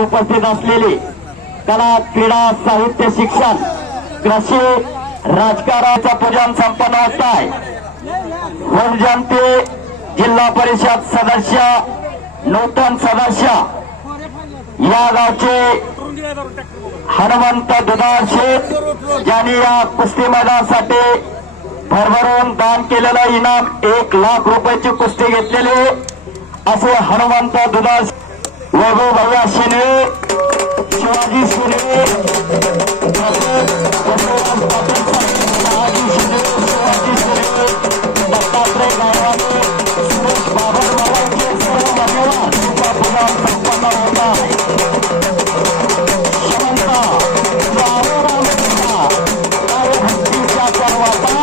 उपस्थित असलेले कला क्रीडा साहित्य शिक्षण कृषी राजकारणाचं पूजन संपन्न होत आहे। होम जनते जिल्हा परिषद सदस्य नूतन सदस्य या गावचे हनुमंत दुधाळ शेठ ज्यांनी या कुस्ती मैदानासाठी भरभरून दान केलेलं इनाम 1 लाख रुपयाची कुस्ती घेतलेली असे हनुमंत दुधाळ वैभव भैया शिने शिवाजी शिने दत्तात्रय गायवाने सुरेश बाबर बाबांचे सर्व मान्यवर संपन्न होत आहे। क्षमता भक्तीच्या पर्वता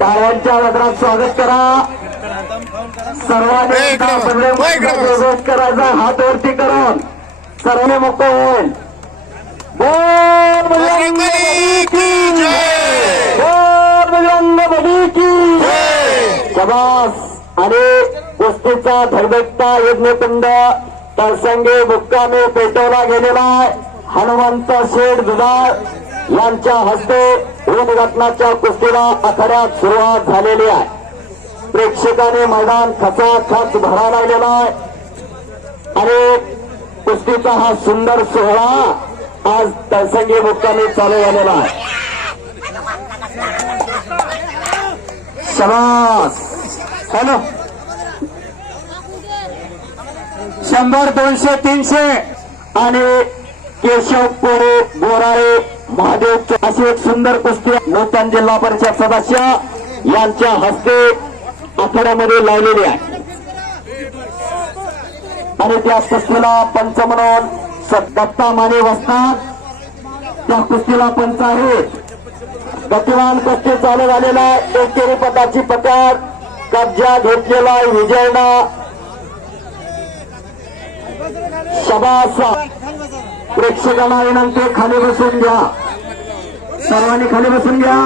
टाळ्यांच्या स्वागत करा सर्वांनी करायचा हात वरती करून सर्वांनी मोकळ होईल। बोल बजरंगबली की शबास। आणि कुस्तीचा धडधडता यज्ञकुंड तळसंगे मुक्कामी पेटवला गेलेला हनुमंत शेठ दुधाळ यांच्या हस्ते उद्घाटनाच्या कुस्तीला आखाड्यात सुरुवात झालेली आहे। प्रेक्षकांनी मैदान खचाखच भरा लागलेला आहे आणि कुस्तीचा हा सुंदर सोहळा आज तळसंगी मुक्कामी चालू झालेला आहे। शबास। हॅलो 100 200 300 आणि केशव कोरे बोराळे महादेव अशी एक सुंदर कुस्ती नूतन जिल्हा परिषद सदस्य यांच्या हस्ते आखाड्यामध्ये लावलेली आहे आणि त्या कुस्तीला पंच म्हणून दत्ता माने बसतात। त्या कुस्तीला पंच आहेत। गतिमान कुस्ती चालू झालेला एकेरी पदाची पकड कब्जा घेतलेला विजयना शबास। प्रेक्षकांना विनंती खाली बसून घ्या, सर्वांनी खाली बसून घ्या।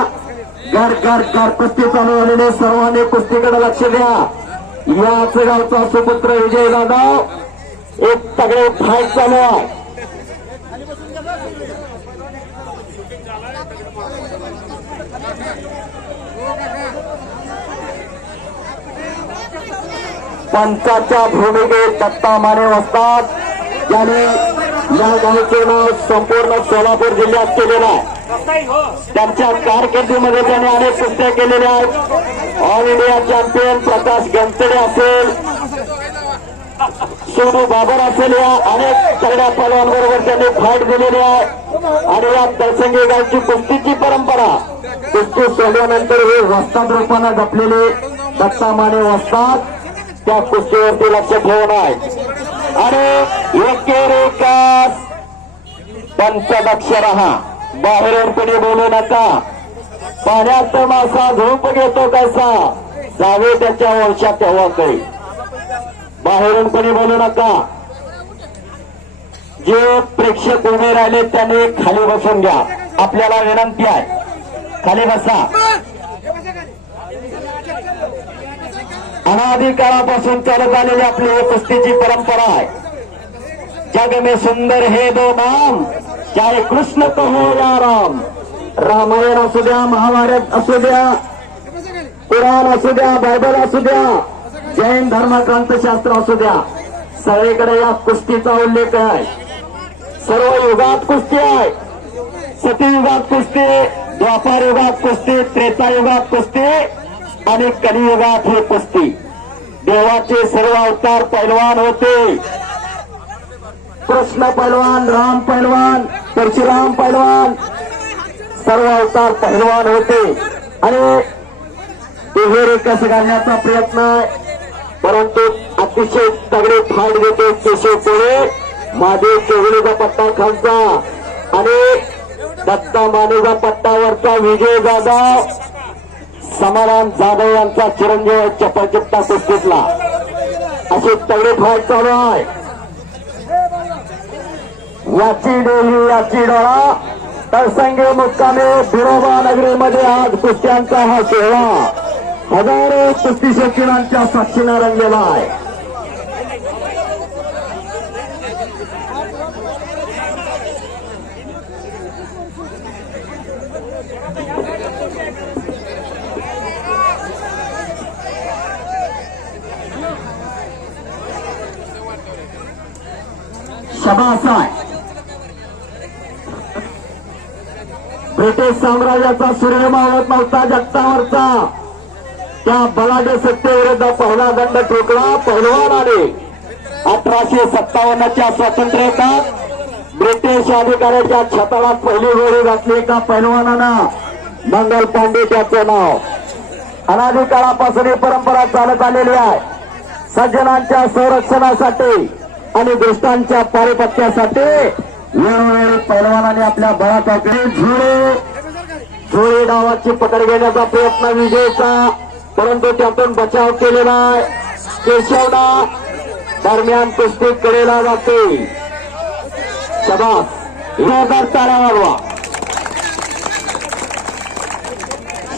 घर कुस्ती चालू झालेले सर्वांनी कुस्तीकडे लक्ष द्या। याच गावचा सुपुत्र विजय जाधव एक तगडे फाईट चालू आहे। पंचाच्या भूमिकेत दत्ता माने असतात ज्याने या गावचे नाव संपूर्ण सोलापूर जिल्ह्यात केलेलं आहे। त्यांच्या कारकिर्दीमध्ये त्यांनी अनेक कुस्त्या केलेल्या आहेत। ऑल इंडिया चॅम्पियन प्रकाश गंतडे असेल, सोनू बाबर असेल, या अनेक तगड्या पहलवानांबरोबर त्यांनी फाईट दिलेली आहे। आणि या तळसंगी गावची कुस्तीची परंपरा कुस्ती सोडल्यानंतर हे वस्ताद रूपाने जपलेले दत्ता माने वस्ताद त्या कुस्तीवरती लक्ष ठेवून आहे। आणि एकेरेकास पंचदक्ष रहा, बाहेरून कोणी बोलू नका। पाण्यात मासा झोप घेतो कसा, जावे त्याच्या वंशात तेव्हा काही। बाहेरून कोणी बोलू नका। जे प्रेक्षक उभे राहिले त्यांनी खाली बसून घ्या, आपल्याला विनंती आहे खाली बसा। अनादी काळापासून चालत आलेली आपली कुस्तीची परंपरा आहे। जग में सुंदर है दो नाम, चाहे कृष्ण तो हो या राम, रामायण असू द्या, महाभारत असू द्या, कुराण असू द्या, बायबल असू द्या, जैन धर्म ग्रंथशास्त्र असू द्या, सगळीकडे या कुस्तीचा उल्लेख आहे. सर्व युगात कुस्ती आहे. सतयुगात कुस्ती, द्वापार युगात कुस्ती, त्रेतायुगात कुस्ती आणि कलियुगात हे कुस्ती. देवाचे सर्व अवतार पैलवान होते. कृष्ण पैलवान, राम पैलवान, परशुराम पैलवान, सर्व अवतार पैलवान होते. आणि ते रेकस घालण्याचा प्रयत्न आहे. परंतु अतिशय तगडे फाईट देते केशव कोळे, महादेव चौगुलेचा पट्टा खालचा आणि दत्ता मानेचा पट्टावरचा विजय जाधव, समाधान जाधव यांचा चिरंजीव चपळचित्ता कुस्तीतला. अशी तगडे फाईट चालू आहे. याची डोली याची डोळा तळसंगी मुक्कामे बिरोबा नगरीमध्ये आज कुस्त्यांचा हा सोहळा हजारो कुस्ती शौकीनांच्या साक्षीने रंगलेला आहे. शाबास आहे. ब्रिटिश साम्राज्याचा सूर्य मावळत नव्हता जगतावरचा, त्या बलाढ्य सत्तेविरुद्ध पहिला दंड ठोकला पहिलवान आले. 1857च्या स्वातंत्र्यात ब्रिटिश अधिकाऱ्याच्या छताळात पहिली गोळी घातली एका पहिलवानानं, मंगल पांडे त्याचं नाव. अनादी काळापासून ही परंपरा चालत आलेली आहे. सज्जनांच्या संरक्षणासाठी आणि दुष्टांच्या पारिपत्यासाठी वेळोवेळी पैलवानाने आपल्या बळाचा झोळी डावाची पकड घेण्याचा प्रयत्न विजयचा, परंतु त्यातून बचाव केलेला आहे. केशवला दरम्यान कुस्ती कडेला जाते. शाबास, जोरदार टाळ्या वाजवा.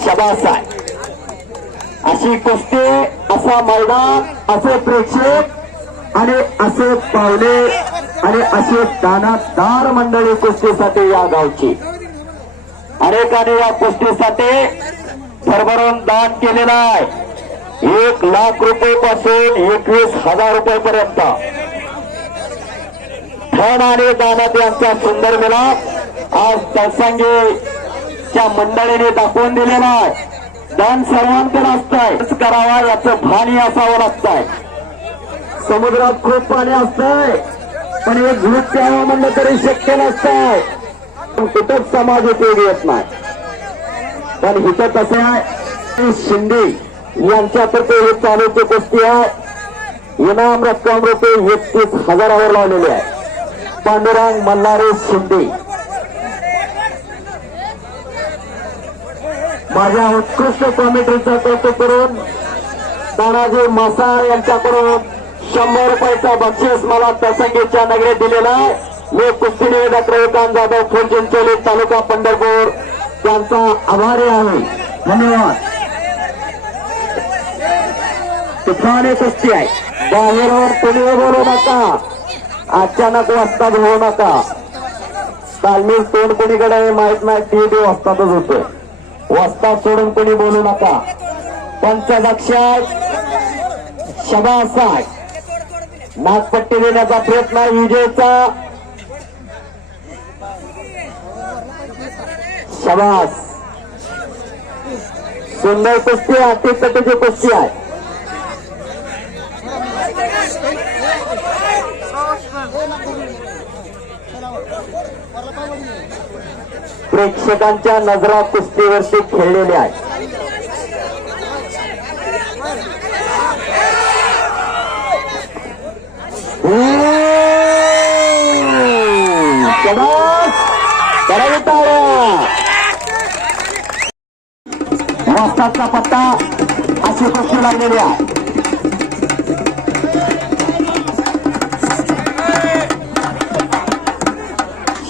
शाबास आहे. अशी कुस्ती, असा मैदान, असे प्रेक्षक आणि असे पावले आणि असे दानादार मंडळी कुस्तीसाठी या गावची. अनेकांनी या कुस्तीसाठी भरभरून दान केलेलं आहे. 1 लाख रुपये-पासून 21,000 रुपयेपर्यंत धन आणि दानात यांचा सुंदर मिलाप आज तळसंगीच्या मंडळीने दाखवून दिलेला आहे. दान सर्वांकडे असतंय, करावा याचं भान असावं लागतंय. समुद्रात खूप पाणी असतंय, पण एक घुट प्यावं म्हणलं तरी शक्य नसतंय. कुठंच समाज उपयोगी येत नाही. पण हिचं कसं आहे, शिंदे यांच्यातर्फे हे चालूची कुस्ती आहे. इनाम रक्कम रुपये 31,000 लावलेली आहे. पांडुरंग मल्हारी शिंदे. माझ्या उत्कृष्ट कॉमेंट्रीचा कौतुक करून तानाजी मासाळ यांच्याकडून 100 रुपयाचा बक्षीस मला तळसंगीच्या नगरीत दिलेला आहे. मी कुस्ती निवेदक रविकांत जाधव, फोन चिंचोली, तालुका पंढरपूर, त्यांचा आभारी आहे. धन्यवाद. तुफानी कुस्ती आहे. बाहेरवर कोणी बोलू नका, अचानक वस्ताद होऊ नका. तालमीच तोंड कोणीकडे माहित नाही, ती वस्तादच होतोय. वस्ताद सोडून कोणी बोलू नका. पंचदक्षात शाबास आहे. नागपट्टी देण्याचा प्रयत्न विजयचा. शाबास, सुंदर कुस्ती, अटीतटीची कुस्ती आहे. प्रेक्षकांच्या नजरा कुस्तीवरती खेळलेल्या आहेत. वस्तादचा पट्टा, अशी कुस्ती लागलेली आहे.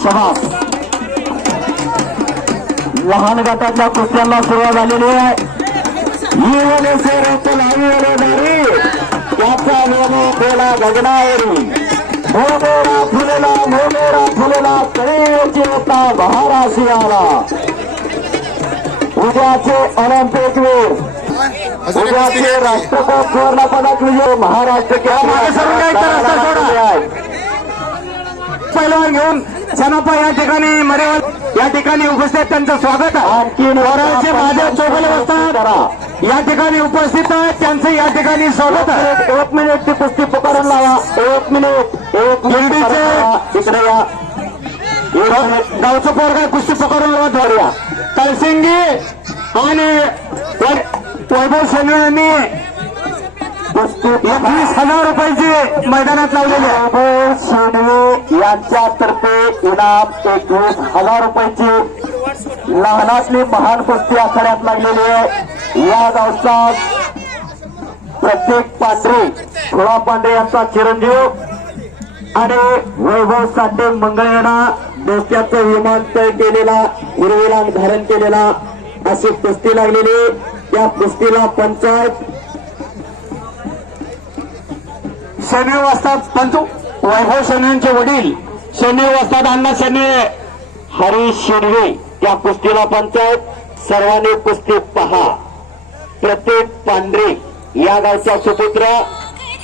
शाबास. लहान गटातल्या कुस्त्यांना सुरुवात झालेली आहे. त्याचा वेणू बोला गगनावरी, मोमेरा फुलेला कळेचे आता महाराशी आला. उद्याचे ऑलिम्पिक वीर, उद्याचे राष्ट्रकुल सुवर्ण पदक विजय महाराष्ट्र पैलवान घेऊन सनापा या ठिकाणी मरेवाल या ठिकाणी उपस्थित त्यांचं स्वागत आहे. आणखी वराळचे महादेव चौगले असतात या ठिकाणी उपस्थित आहेत, त्यांचं या ठिकाणी स्वागत आहे. 1 मिनिट ती कुस्ती पुकारून लावा. 1 मिनिट इकडे या. गावचं पोरगा कुस्ती पकडून लावा. धोऱ्या तलसिंगी आणि वैभव शेनवे यांनी 21,000 रुपयाची मैदानात लावलेली आहे. वैभव शेनवे यांच्यातर्फे इनाम 21,000 रुपयाची लहानातली महान कुस्ती आखाड्यात लागलेली आहे. या गावचा प्रत्येक पांढरे थोडा पांढरे यांचा चिरंजीव आणि वैभव साठे मंगळवेढा डोक्याचं विमानतळ केलेला, हिरवीला धारण केलेला अशी कुस्ती लागलेली. त्या कुस्तीला पंचायत शेनवे वस्ताद पंचू वैभव शेनवेंचे वडील शेनवे वस्ताद अण्णा शेनवे हरीश शेनवे त्या कुस्तीला पंचायत. सर्वांनी कुस्ती पहा. प्रत्येक पांढरे या गावचा सुपुत्र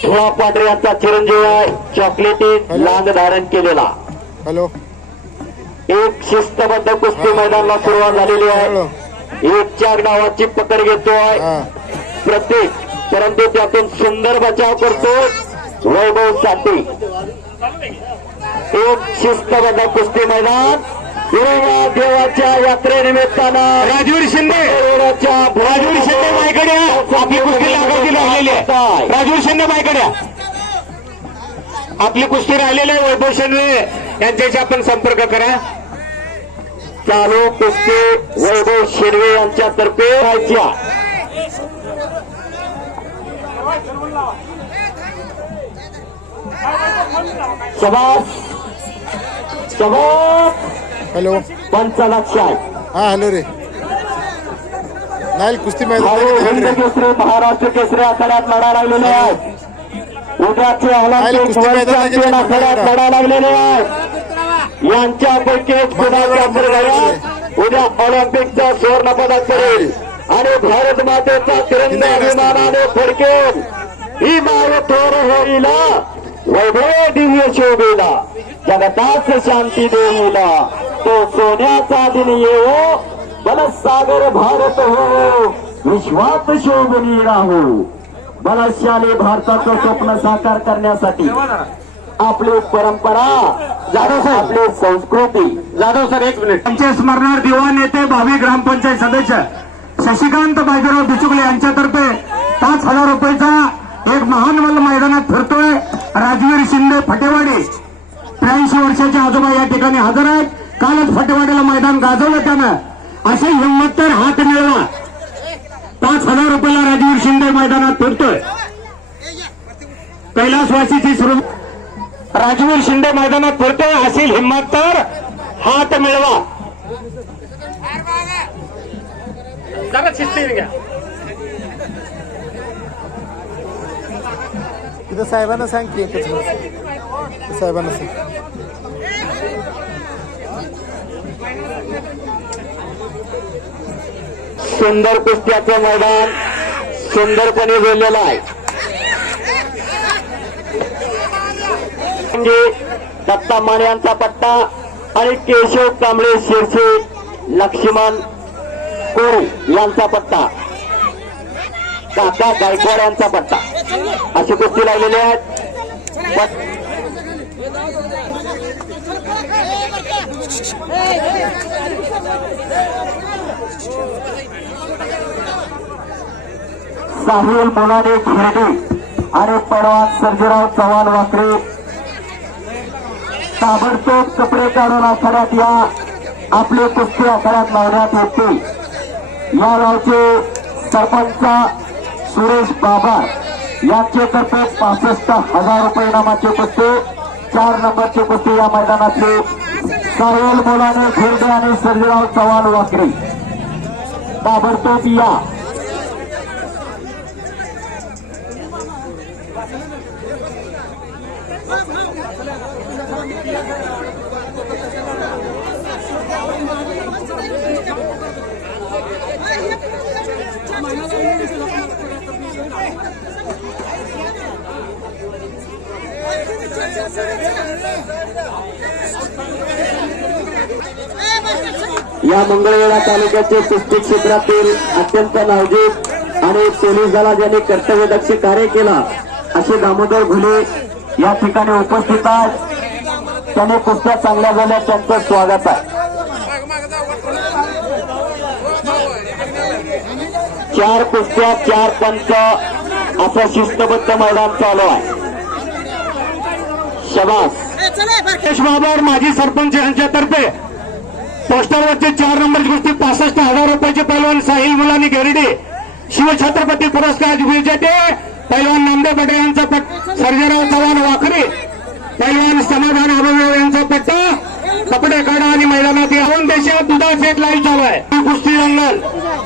थोडा पांढरे यांचा चिरंजीव आहे, चॉकलेटी लांग धारण केलेला. हॅलो, एक शिस्तबद्ध कुस्ती मैदानाला सुरुवात झालेली आहे. एक 4 डावाची पकड घेतोय प्रत्येक, परंतु त्यातून सुंदर बचाव करतो वैभव साठे. एक शिस्तबद्ध कुस्ती मैदान देवाच्या यात्रेनिमित्तानं राजवीर शिंदे बायकडे आपली कुस्ती लागलेली आहे. राजवीर शिंदे बायकडे आपली कुस्ती राहिलेली आहे. वैभव शेनवे यांच्याशी आपण संपर्क करा. चालू कुस्ती वैभव शेनवे यांच्यातर्फे व्हायच्या. शबास हॅलो, पंच लक्ष आहे. हा हॅलो रे. नाही कुस्ती हिंद मैदान केसरी महाराष्ट्र केसरी आखाड्यात लढा लागलेले आहेत. उद्याचे ऑलिम्पिक वर्ल्ड चॅम्पियन आखाड्यात लढा लागलेले आहेत. यांच्यापैकी कुणाच्या अंतर्गत उद्या ऑलिम्पिकचा सुवर्ण पदक करेल आणि भारत मातेचा तिरंगा विमानाने फडकेल. ही माय थोर होईला वैभव दिव्य शोभेला, जगताच शांती देईला. तो सोन्याचा दिन येवो, बलसागर भारत हो, विश्वात शोभनी राहू. बलशाली भारताचं स्वप्न साकार करण्यासाठी आपली परंपरा, आपली संस्कृती. Jadhav sir, 1 minute. त्यांचे स्मरणार्थ युवा नेते भावी ग्रामपंचायत सदस्य शशिकांत बाजीराव बिचुकले यांच्यातर्फे 5,000 रुपयाचा एक महान मल्ल मैदानात फिरतोय. राजवीर शिंदे फटेवाडी 83 वर्षाचे आजोबा या ठिकाणी हजर आहेत. कालच फटेवाडीला मैदान गाजवलं त्यानं. असे हिंमत तर हात मिळवा. 5,000 रुपयाला राजवीर शिंदे मैदानात फिरतोय. कैलासवासीची सुरू राजवीर शिंदे मैदानात फिरतोय. असेल हिंमत तर हात मिळवा. जरा शिस्तीने घ्या. तिथं साहेबांना सांग की एकच साहेबांना सांग. सुंदर कुस्त्याचं मैदान सुंदरपणे जोडलेलं आहे. दत्ता माने यांचा पट्टा आणि केशव कांबळे शिरसे लक्ष्मण कोळी यांचा पट्टा, काका गायकवाड यांचा पट्टा अशी कुस्ती लागलेली आहेत. साहिल मुलाने खेळणे आणि पडवान सर्जेराव चव्हाण वाकरे ताबडतोब कपडे काढून आखाड्यात या. आपले कुस्ती आखाड्यात लावण्यात येते. या गावचे सरपंच सुरेश बाबा यांचे तर्फे 65,000 रुपये इनामाची कुस्ती. 4 नंबरची कुस्ती या मैदानातली साहिल मुलाने खेळणे आणि सर्जेराव चव्हाण वाकरे ताबडतोब या. या मंगळवेढा तालुक्याचे कुस्ती क्षेत्रातील अत्यंत नावजीत आणि पोलीस दला ज्यांनी कर्तव्यदक्ष कार्य केला असे दामोदर घुले या ठिकाणी उपस्थित आहेत. त्याने कुस्त्या चांगल्या झाल्या, त्यांचं स्वागत आहे. 4 कुस्त्या 4 पंच असं शिस्तबद्ध मैदान चालू आहे. शबास. सुरेश बाबर माजी सरपंच यांच्यातर्फे पोस्टरवरचे 4 नंबरची कुस्ती 65,000 रुपयाचे पैलवान साहिल मुलानी घेरडे शिवछत्रपती पुरस्कार विजेते पैलवान नामदेव पटेल यांचा पट सर्जेराव चव्हाण वाखरे पैलवान समाधान अभयदेव यांचा पट्टा कपडे काढा आणि मैदानात यावून देशात दुधा सेट लाईव्ह चालू आहे. कुस्ती दंगल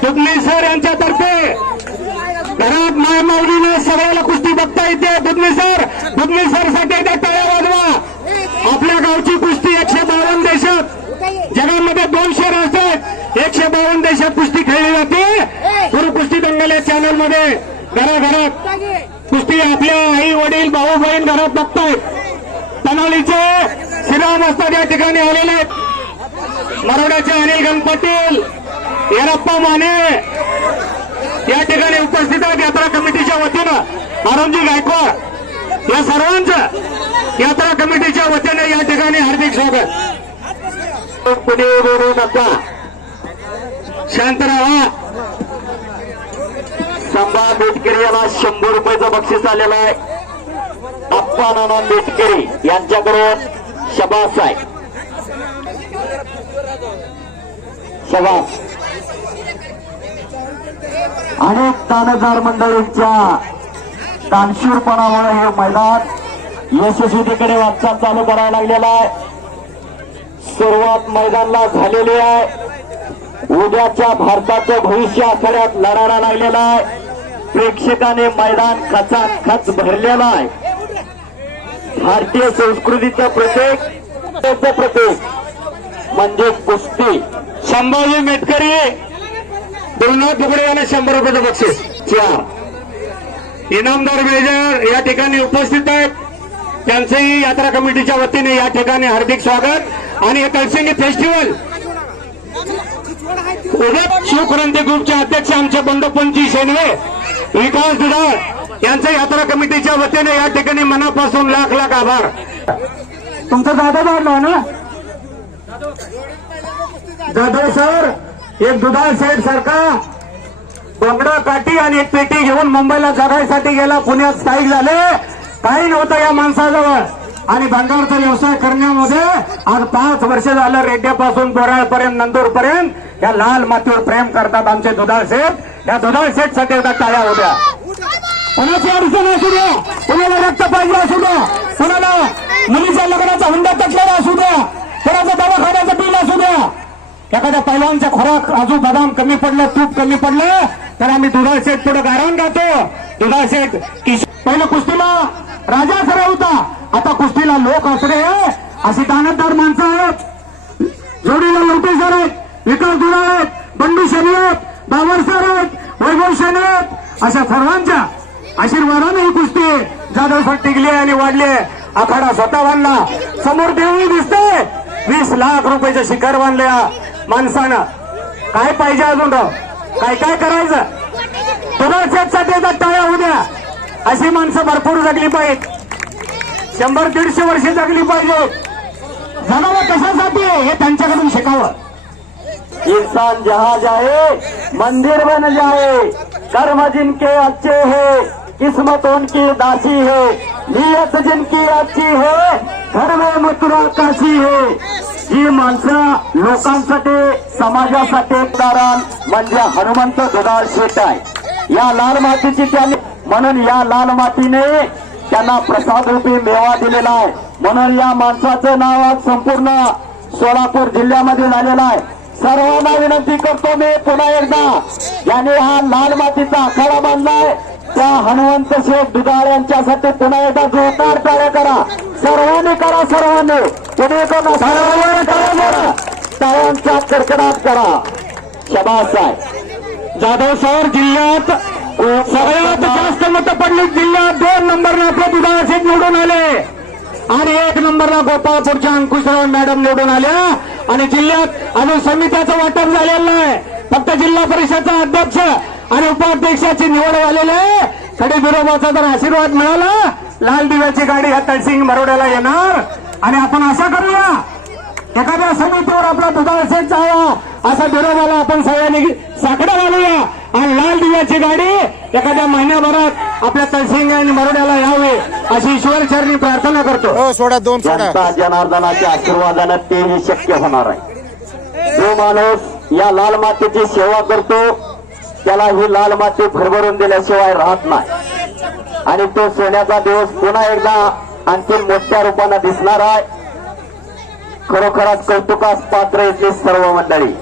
दुधनी सर यांच्यातर्फे घरात माय माऊलीने सगळ्याला कुस्ती बघता येते. दुधनी सर साठी एकदा टाळ्या वाजवा. आपल्या गावची कुस्ती 152 देशात जगामध्ये 200 राष्ट्रात 152 देशात कुस्ती खेळली जाते. गुरु कुस्ती दंगल या चॅनल मध्ये घराघरात कुस्ती आपल्या आई वडील भाऊ बहीण घरात बघतायत. तनालीचे श्रीराम असतात या ठिकाणी आलेले आहेत. मरोड्याचे अनिल गणपतील येरप्पा माने या ठिकाणी उपस्थित आहेत. यात्रा कमिटीच्या वतीनं अरुणजी गायकवाड या सर्वांचं यात्रा कमिटीच्या वतीने या ठिकाणी हार्दिक स्वागत. पुढे बोलू नका, शांत राहा. संभा बेटकरी याला 100 रुपयाचं बक्षीस आलेलं आहे. अप्पा नाना बेटकरी यांच्याकडून शबास आहे. शबास. अनेक दानदार मंडळींच्या दानशूरपणामुळे हे मैदान यशस्वीतेकडे वाटचाल चालू करायला लागलेला आहे. सुरुवात मैदानाला झालेली आहे. उद्याच्या भारताचं भविष्य आखाड्यात लढायला लागलेला आहे. प्रेक्षकाने मैदान खचाखच भरलेला आहे. भारतीय संस्कृतीचं प्रतीक म्हणजे कुस्ती. संभाजी मेटकरी गुरुनाथ दुगडे यांना 100 रुपयाचं बक्षीस. 4 इनामदार मेजर या ठिकाणी उपस्थित आहेत. त्यांचंही यात्रा कमिटीच्या वतीने या ठिकाणी हार्दिक स्वागत. आणि हे कलसिंगी फेस्टिवल शिवक्रांती ग्रुपचे अध्यक्ष आमचे बंडोपंची शेनवे विकास दुधाळ यांच्या यात्रा कमिटीच्या वतीने या ठिकाणी मनापासून लाख लाख आभार. तुमचा दादा वाढला ना जाधव सर. एक दुधाळ सेट सारखा बोंगडा काठी आणि एक पेटी घेऊन मुंबईला जगायसाठी गेला. पुण्यात स्थायिक झाले. काही नव्हतं या माणसाजवळ आणि भंडारचा व्यवसाय करण्यामध्ये आज 5 वर्ष झालं. रेड्ड्यापासून बोराळपर्यंत नंदूरपर्यंत या लाल मातीवर प्रेम करतात आमचे दुधाळ सेठ. या दुधाळ सेठ साठी एकदा टाळ्या होत्या. कोणाची अडचण असू द्या, कोणाला रक्त पाहिजे असू द्या, कोणाला मुलीच्या लग्नाचा हुंडा तटलेला असू द्या, कोणाचं दवाखान्याचं बिल असू द्या, एखाद्या पैलवानचा खोराक काजू बदाम कमी पडलं, तूप कमी पडलं तर आम्ही दुधाळ सेठ पुढे गारण गातो. दुधाळ सेठ पहिलं कुस्तीला राजा सर होता, आता कुस्तीला लोक असरे अशी दानतदार माणसं आहेत. जोडीला लवटे सर आहेत, विकास दुधाळ आहेत, बंडू शेनी आहेत, बाबर सर आहेत, वैभव शेनी आहेत. अशा सर्वांच्या आशीर्वादाने ही कुस्ती जाधव सर टिकली आणि वाढली. आखाडा स्वतः बांधला. समोर देवळी दिसते. 20 लाख रुपयाचं शिखर बांधल्या माणसानं. काय पाहिजे अजून काय काय करायचं. दुधाळ सेटसाठी टाळ्या होऊ द्या. अशी माणसं भरपूर जगली पाहिजेत. 100-150 वर्ष जगली पाहिजे. जगावं कशासाठी हे त्यांच्याकडून शिकावं. इंसान जहां जाए मंदिर बन जाए. कर्म जिनके अच्छे है किस्मत उनकी दासी है. नियत जिनकी अच्छी है घर में मथुरा काशी है. जी माणसं लोकांसाठी समाजासाठी उदाहरण म्हणजे हनुमंत दुधाळ शेठ आहे. या लाल मातीची त्यांनी म्हणून या लाल मातीने त्यांना प्रसाद रूपी मेवा दिलेला आहे. म्हणून या माणसाचं नाव आज संपूर्ण सोलापूर जिल्ह्यामध्ये झालेलं आहे. सर्वांना विनंती करतो मी पुन्हा एकदा, याने हा लाल मातीचा आखाडा बांधलाय त्या हनुमंत शेठ दुधाळ यांच्यासाठी पुन्हा एकदा जोरदार टाळ्या करा. सर्वांनी करा. सर्वांनी पुणे करा. टाळ्यांचा कडकडाट करा. शबास आहे. जाधव सर जिल्ह्यात सगळ्यात जास्त मतं पडली. जिल्ह्यात 2 नंबरला आपले दुधाळ सेठ निवडून आले आणि 1 नंबरला गोपाळपूरच्या अंकुशराव मॅडम निवडून आल्या. आणि जिल्ह्यात अजून समित्याचं वाटप झालेलं नाही. फक्त जिल्हा परिषदचा अध्यक्ष आणि उपाध्यक्षाची निवड झालेली आहे. खडे बिरोबाचा जर आशीर्वाद मिळाला, लाल दिव्याची गाडी ह्या तळसिंग मरोड्याला येणार. आणि आपण आशा करूया एखाद्या समितीवर आपला दुधाळ सेट जावा, असा बिरोबाला आपण सगळ्यांनी साकडं घालूया आणि लाल दिव्याची गाडी एखाद्या महिन्याभरात आपल्या तळसिंग आणि मरोड्याला यावे अशी ईश्वर चरणी प्रार्थना करतो. हो सोडा दोन सोडा. जनता जनार्दनाच्या आशीर्वादानं तेही शक्य होणार आहे. जो माणूस या लाल मातेची सेवा करतो त्याला ही लाल माती भरभरून दिल्याशिवाय राहत नाही. आणि तो सोन्याचा दिवस पुन्हा एकदा आणखी मोठ्या रूपानं दिसणार आहे. खरोखरच कौतुकास पात्र इथली सर्व मंडळी.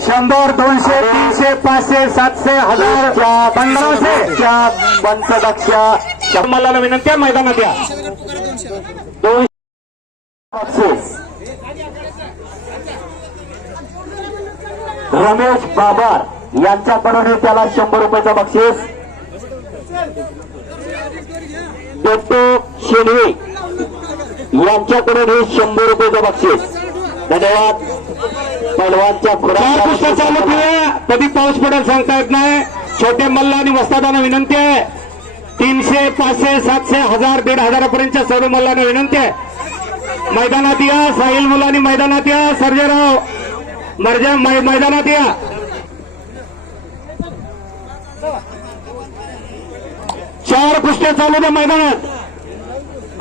100, 200, 300, 500, 700, 1000, 1500 पंचदक्ष मला विनंती आहे मैदानात या. 200 बक्षीस रमेश बाबर यांच्याकडून त्याला 100 रुपयाचं बक्षीस. दत्तू शेडवे यांच्याकडून हे 100 रुपयाचं बक्षीस. धन्यवाद. पैलवानच्या चार पुस्तक चालू ठेवा. कधी पाऊस पडेल सांगता येत नाही. छोटे मल्ल आणि वस्तादांना विनंती आहे. 300, 500, 700, 1000, 1500 पर्यंतच्या सर्व मल्लांना विनंती आहे मैदानात या. साहिल मुलांनी मैदानात या. सर्जेराव मर्जा मैदानात या. चार कुस्त्या चालू द्या मैदानात.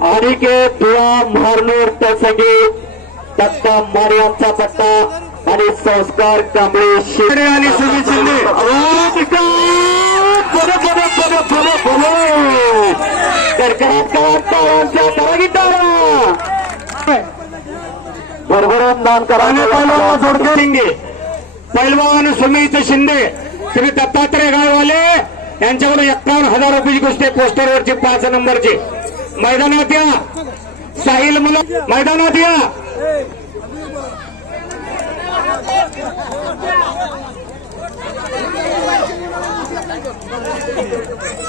अनिकेत धुळा म्हारनूर तळसंगी दत्ता मारे यांचा पट्टा आणि संस्कार कांबळे शिंदे आणि सुमित शिंदे. भरभरून दान करा. पैलवान जोडके शिंदे, पैलवान सुमित शिंदे, श्री दत्तात्रय गायवाले यांच्याकडून 51,000 रुपयाची कुस्ती पोस्टरवरची 5 नंबरची. मैदानात या. साहिल मुला मैदानात या.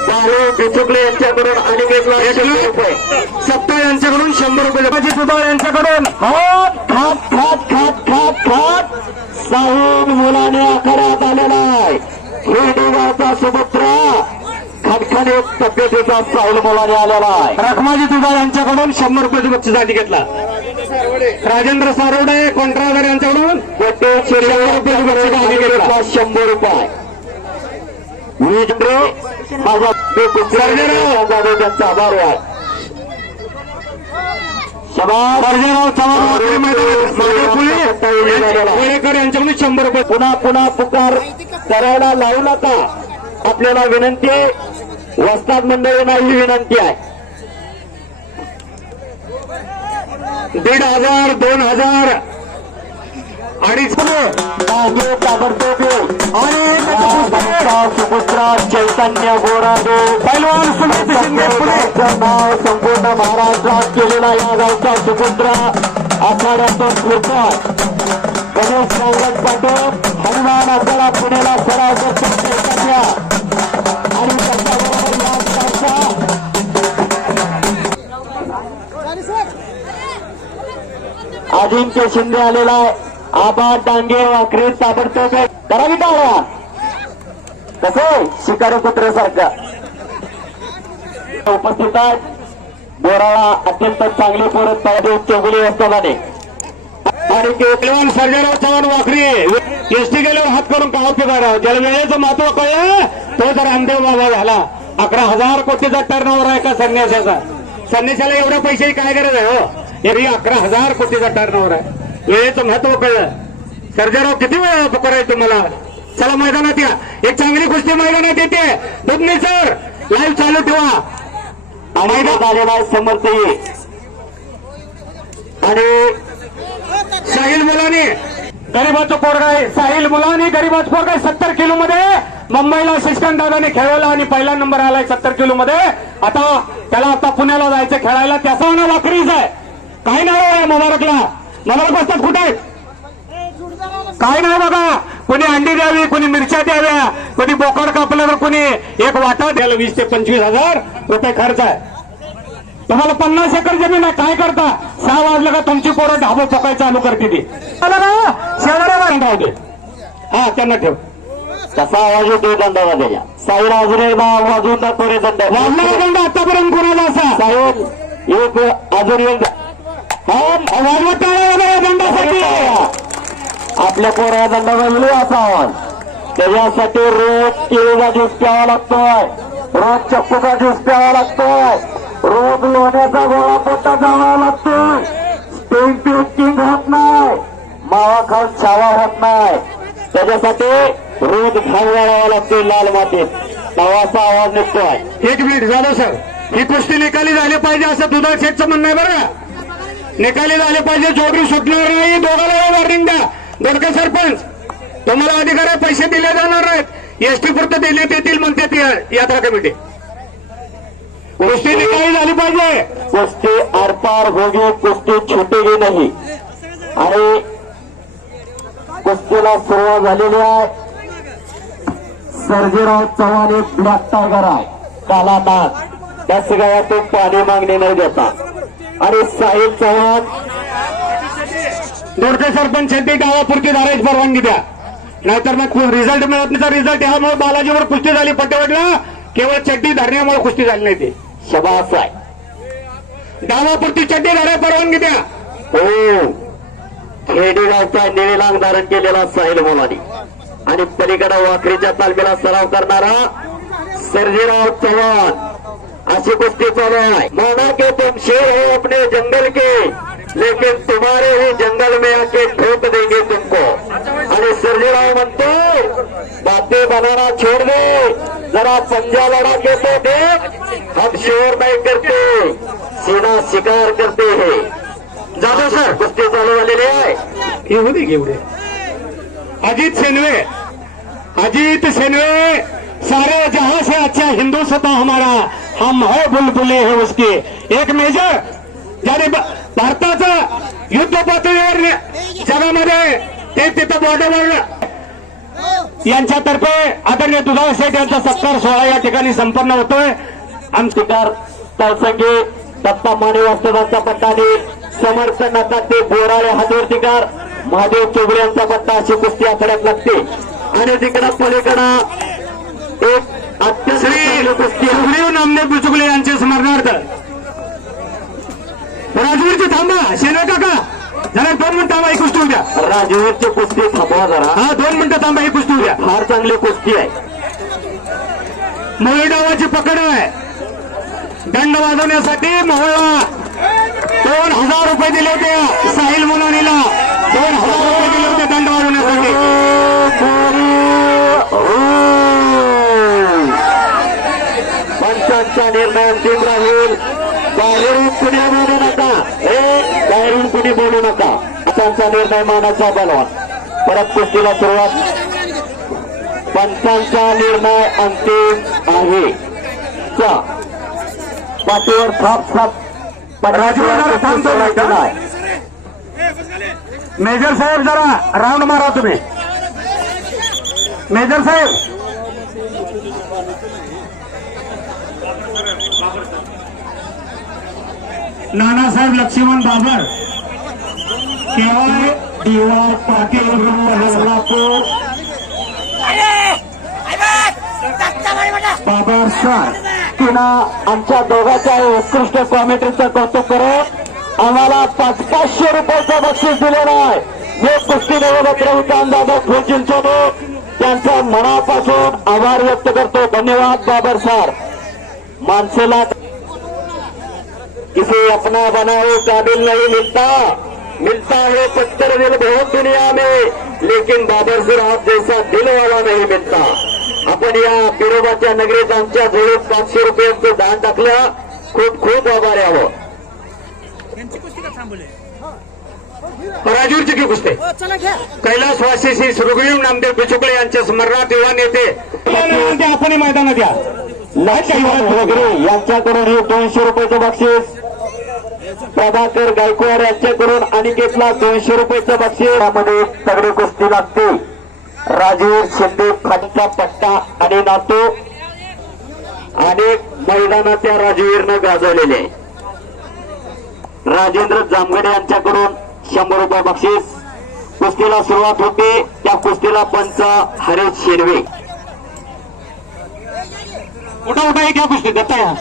बाळू बिचुकले यांच्याकडून अनिकेतला 100 रुपये. सप्ताह यांच्याकडून 100 रुपये. सुद्धा यांच्याकडून खात खात खात खात खात खात साहून मुलाने आखाड्यात आलेला आहे. हिरडीगावचा सुपुत्र खटखटीत तब्येतीचा साहिल मुलाने आलेला आहे. रखमाजी तुझा यांच्याकडून 100 रुपयाचं बक्षीस आधी घेतला. राजेंद्र सारोडे कोंट्रागर यांच्याकडून 100 रुपयाचं बक्षीस आधी घेतला. 100 रुपये. विजय माझा त्यांचा आभार आहे. सर्जेराव चव्हाण कोळेकर यांच्याकडून 100 रुपये. पुन्हा पुन्हा पुकार करायला लावू नका. आपल्याला विनंती आहे. वस्ताद मंडळींना ही विनंती आहे. 1,500, 2,000, 2,500 आणि सुपुत्र चैतन्य गोराडे पैलवान सुमित शिंदे पुणे. नाव संपूर्ण महाराष्ट्रात केलेला या गावचा सुपुत्र आखाड्यातून फिरतात. गणेश रांगण पाटील हनुमान आपल्याला पुण्याला सराव करतो. चैतन्य आणि त्याच्याबरोबर या गावचा अजिंक्य शिंदे आलेला आहे. आबा डांगे वाकरी ताबडतोब करा टाळ्या. कसं शिकारी कुत्र्यासारखं उपस्थित आहेत. बोराळा अत्यंत चांगली पोरत पाहिजे चौगुली वस्तादाने आणि पैलवान सर्जेराव चव्हाण वाखरी एसटी गेल्यावर हात करून का उपयोग. ज्याला वेळेचं महत्व कळलं तो जर अंदेव बाबा झाला. 11,000 कोटीचा टर्नओव्हर आहे का संन्यासाचा. संन्यासाला एवढ्या पैशाची काय गरज आहे हो. एरवी 11,000 कोटीचा टर्नओव्हर आहे. वेळेचं महत्व कळलं. सर्जेराव किती वेळ करायचं तुम्हाला. चला मैदानात या. एक चांगली कुस्ती मैदानात येते. दुधनी सर लाईव्ह चालू ठेवा. मैदानात आलेला आहे समर्थ आणि साहिल मुलानी गरीबाचं पोरगा आहे. साहिल मुलानी गरीबाचं पोरगा आहे. 70 किलो मध्ये मुंबईला शिष्कांत दादाने खेळवला आणि पहिला नंबर आलाय 70 किलो मध्ये. आता त्याला आता पुण्याला जायचं खेळायला. त्याचा नाव वाकरीच आहे. काय नाव आहे मुबारकला. मुबारक बसतात कुठे आहेत. काय नाही बघा. कोणी अंडी द्यावी, कोणी मिरच्या द्याव्या, कोणी बोकड कापलं तर कोणी एक वाटा द्यायला. 20,000 ते 25,000 रुपये खर्च आहे. तुम्हाला 50 एकर जमीन आहे, काय करता? 6 वाजलं का तुमची पोरं ढाबं पकाय चालू करते ती. राहू दे. हा त्यांना ठेव. कसा आवाज होतो दंडाला त्याच्या साईड अजून एकदा वाजवून दाखव रे दंड. वाजला दंड आतापर्यंत कोणाला असा साहेब एक अजून एकदा वाजवत या दंडासाठी. आपल्या पोरा दंडा वाजले असा आवाज. त्याच्यासाठी रोज केळीचा ज्यूस प्यावा लागतोय, रोज चक्कूचा ज्यूस प्यावा लागतोय, रोज लोण्याचा गोळा पोटा जावा लागतोय. पेंटिंग होत नाही, मावा खाऊन छावा होत नाही. त्याच्यासाठी रोज घाम वाढावा लागतोय लाल मातीत, तवाचा आवाज निघतोय. 1 मिनिट झालं सर. ही कुस्ती निकाली झाली पाहिजे असं दुधाळ शेठचं म्हणणं आहे बरं का. निकाली झाले पाहिजे, जोडरी सुटणार नाही. दोघाला वॉर्निंग द्या. दोडके सरपंच तुम्हाला अधिकार आहे, पैसे दिले जाणार नाहीत. एसटी पुरतं देण्यात येतील म्हणते ती यात्रा कमिटी. कुस्ती निकाली झाली पाहिजे. कुस्ती आरपार होगी, कुस्ती छुटेगी नाही. आणि कुस्तीला सुरुवात झालेली आहे. सर्जेराव चव्हाण एक ब्लॅक टायगर आहे, काला नाग. त्या सगळ्या तो पाणी मागणी नाही देता. आणि साहिल चव्हाण दोडके सरपंच शेट्टी गावापुरती धारायची परवानगी द्या, नाहीतर मग रिझल्ट मिळत नाही. तर रिझल्ट यामुळे बालाजीवर कुस्ती झाली पटेवाडला, केवळ चड्डी धरण्यामुळे कुस्ती झाली नाही. ती शबास आहे. गावापुरती चड्डी धराय परवानगी द्या. हो, खेडेगावचा निळेलांग धारण केलेला साहिल मुलानी आणि पलीकडे वाखरीच्या तालमीला सराव करणारा सर्जेराव चव्हाण. अशी कुस्ती चालू आहे. माना के तुम शेर हो अपने जंगल के, लेकिन तुम्हारे ही जंगल में आके ठोक देंगे तुमको. आणि सर्जेराव म्हणतो बातें बनाना छोड़ दे, जरा पंजा लड़ा के तो देख, हम शोर नहीं करते, सीधा शिकार करते हैं. जाधव सर, कुस्ती चालू झालेली आहे. येऊ दे घेऊ दे. अजित सेनवे, अजित सेनवे, सारे जहां से अच्छा हिंदुस्तान हमारा, हम है बुलबुले है उसके. एक मेजर ज्याने भारताचं युद्ध पातळीवर जगामध्ये ते तिथं बॉर्डरवर यांच्यातर्फे आदरणीय दुधाळ शेठ यांचा सत्कार सोहळा या ठिकाणी संपन्न होतोय. आमचीकार तळसंगी दत्ता माने वास्तवांचा पट्टाने समर्थ नाका ते बोराळे हातवरतीकार महादेव चोबरे यांचा पट्टा. अशी कुस्ती आखाड्यात लागते. आणि तिकडं पलीकडं एक अत्यंत कुस्ती सुग्रीव नामदेव बिचुकले यांच्या स्मरणार्थ राजवीरची थांबा. शेने काका जरा 2 मिनिटं थांबा, ही कुस्ती उद्या. राजवीरची कुस्ती थांबवा जरा. हा 2 मिनिटं थांबा, ही कुस्ती उद्या. फार चांगली कुस्ती आहे. मोहळी डावाची पकड आहे. दंड वाजवण्यासाठी मोहळा 2000 रुपये दिले होते. साहिल मुलानीला 2000 रुपये दिले होते दंड वाजवण्यासाठी. पंचांचा निर्णय अंतिम राहील. बाहेरून कुणी बोलू नका, बाहेरून कुणी बोलू नका. पंचांचा निर्णय मानाचा बलवान. परत कुस्तीला सुरुवात. पंचांचा निर्णय अंतिम आहे. पाठीवर थाप मेजर साहेब जरा राऊंड मारा तुम्ही. मेजर साहेब नानासाहेब लक्ष्मण बाबर, केवाय दिवा पाटील हल्लापूर, बाबर सर तिनं आमच्या दोघांच्या उत्कृष्ट कॉमेंट्रीचं कौतुक करत आम्हाला 500 रुपयाचं बक्षीस दिलेलं आहे. हे कुस्ती निवेदक रविकांत दादा फुलचिंचोले त्यांचा मनापासून आभार व्यक्त करतो. धन्यवाद बाबर सर. माणसेला किसी अपना बनाओ काबिल नहीं मिलता, मिलता है पत्थर दिल बहुत दुनिया में, लेकिन बाबर सर आप जैसा दिल वाला नहीं मिलता. आपण या पिरोबाच्या नगरीत आमच्या जवळ 500 रुपयांचं दान टाकलं. खूप खूप आभार यावं. राजूरची की कुस्ती कैलासवासी श्री सुग्रीव नामदेव बिचुकले यांच्या स्मरणार्थ युवा नेते आपण मैदानात या. वगैरे यांच्याकडून हे 200 रुपयाचं बक्षीस. प्रभाकर गायकवाड यांच्याकडून अनिकेतला 200 रुपयाचं बक्षीस. यामध्ये तगडी कुस्ती लागते. राजीव शिंदे फाटचा पट्टा आणि नातो अनेक मैदानात त्या राजवीरनं गाजवलेले. राजेंद्र जामगडे यांच्याकडून 100 रुपये बक्षीस. कुस्तीला सुरुवात होते त्या कुस्तीला पंच हरेश शेरवे. उठा उठा एक या कुस्ती देता या.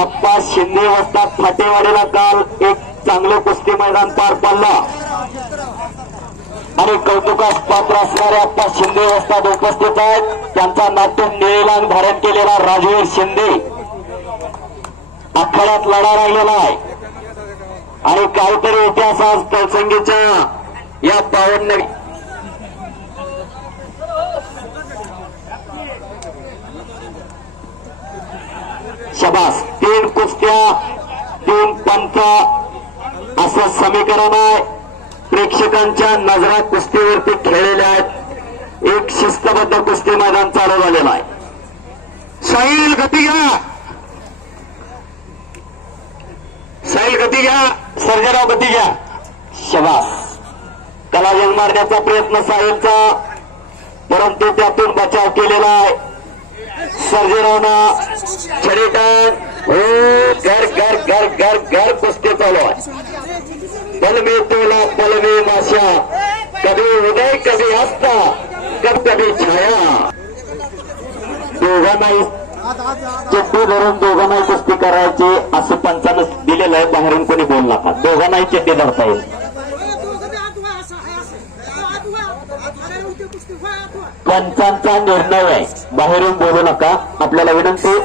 आप्पा शिंदे वस्ताद फाटेवाडीला काल एक चांगलं कुस्ती मैदान पार पडला आणि कौतुकास पात्र असणारे आप्पा शिंदे वस्ताद उपस्थित आहेत. त्यांचा नाट्य निळेलांग धारण केलेला राजवीर शिंदे आखाड्यात लढा राहिलेला आहे आणि काहीतरी इतिहास आज तळसंगीच्या या 52 शबास. 3 कुस्त्या 3 पंच असं समीकरण आहे. प्रेक्षकांच्या नजरा कुस्तीवरती खेळलेल्या आहेत. एक शिस्तबद्ध कुस्ती मैदान चालू झालेलं आहे. साहिल गती घ्या. साहिल गती घ्या. सर्जेराव गती घ्या. शबास. कलाजंग मारण्याचा प्रयत्न साहिलचा परंतु त्यातून बचाव केलेला आहे. सर्जेरावना छडीटान घर घर घर घर घर कुस्ती चालू आहे. पल में तोला पल में माशा, कभी उदय कभी हस्ता कभी छाया. दोघांनाही चिठ्ठी धरून दोघांनाही कुस्ती करायची असं पंचानं दिलेलं आहे. बाहेरून कोणी बोलू नका. दोघांनाही चिठ्ठी धरता येईल. पंचांचा निर्णय आहे. बाहेरून बोलू नका. आपल्याला विनंती.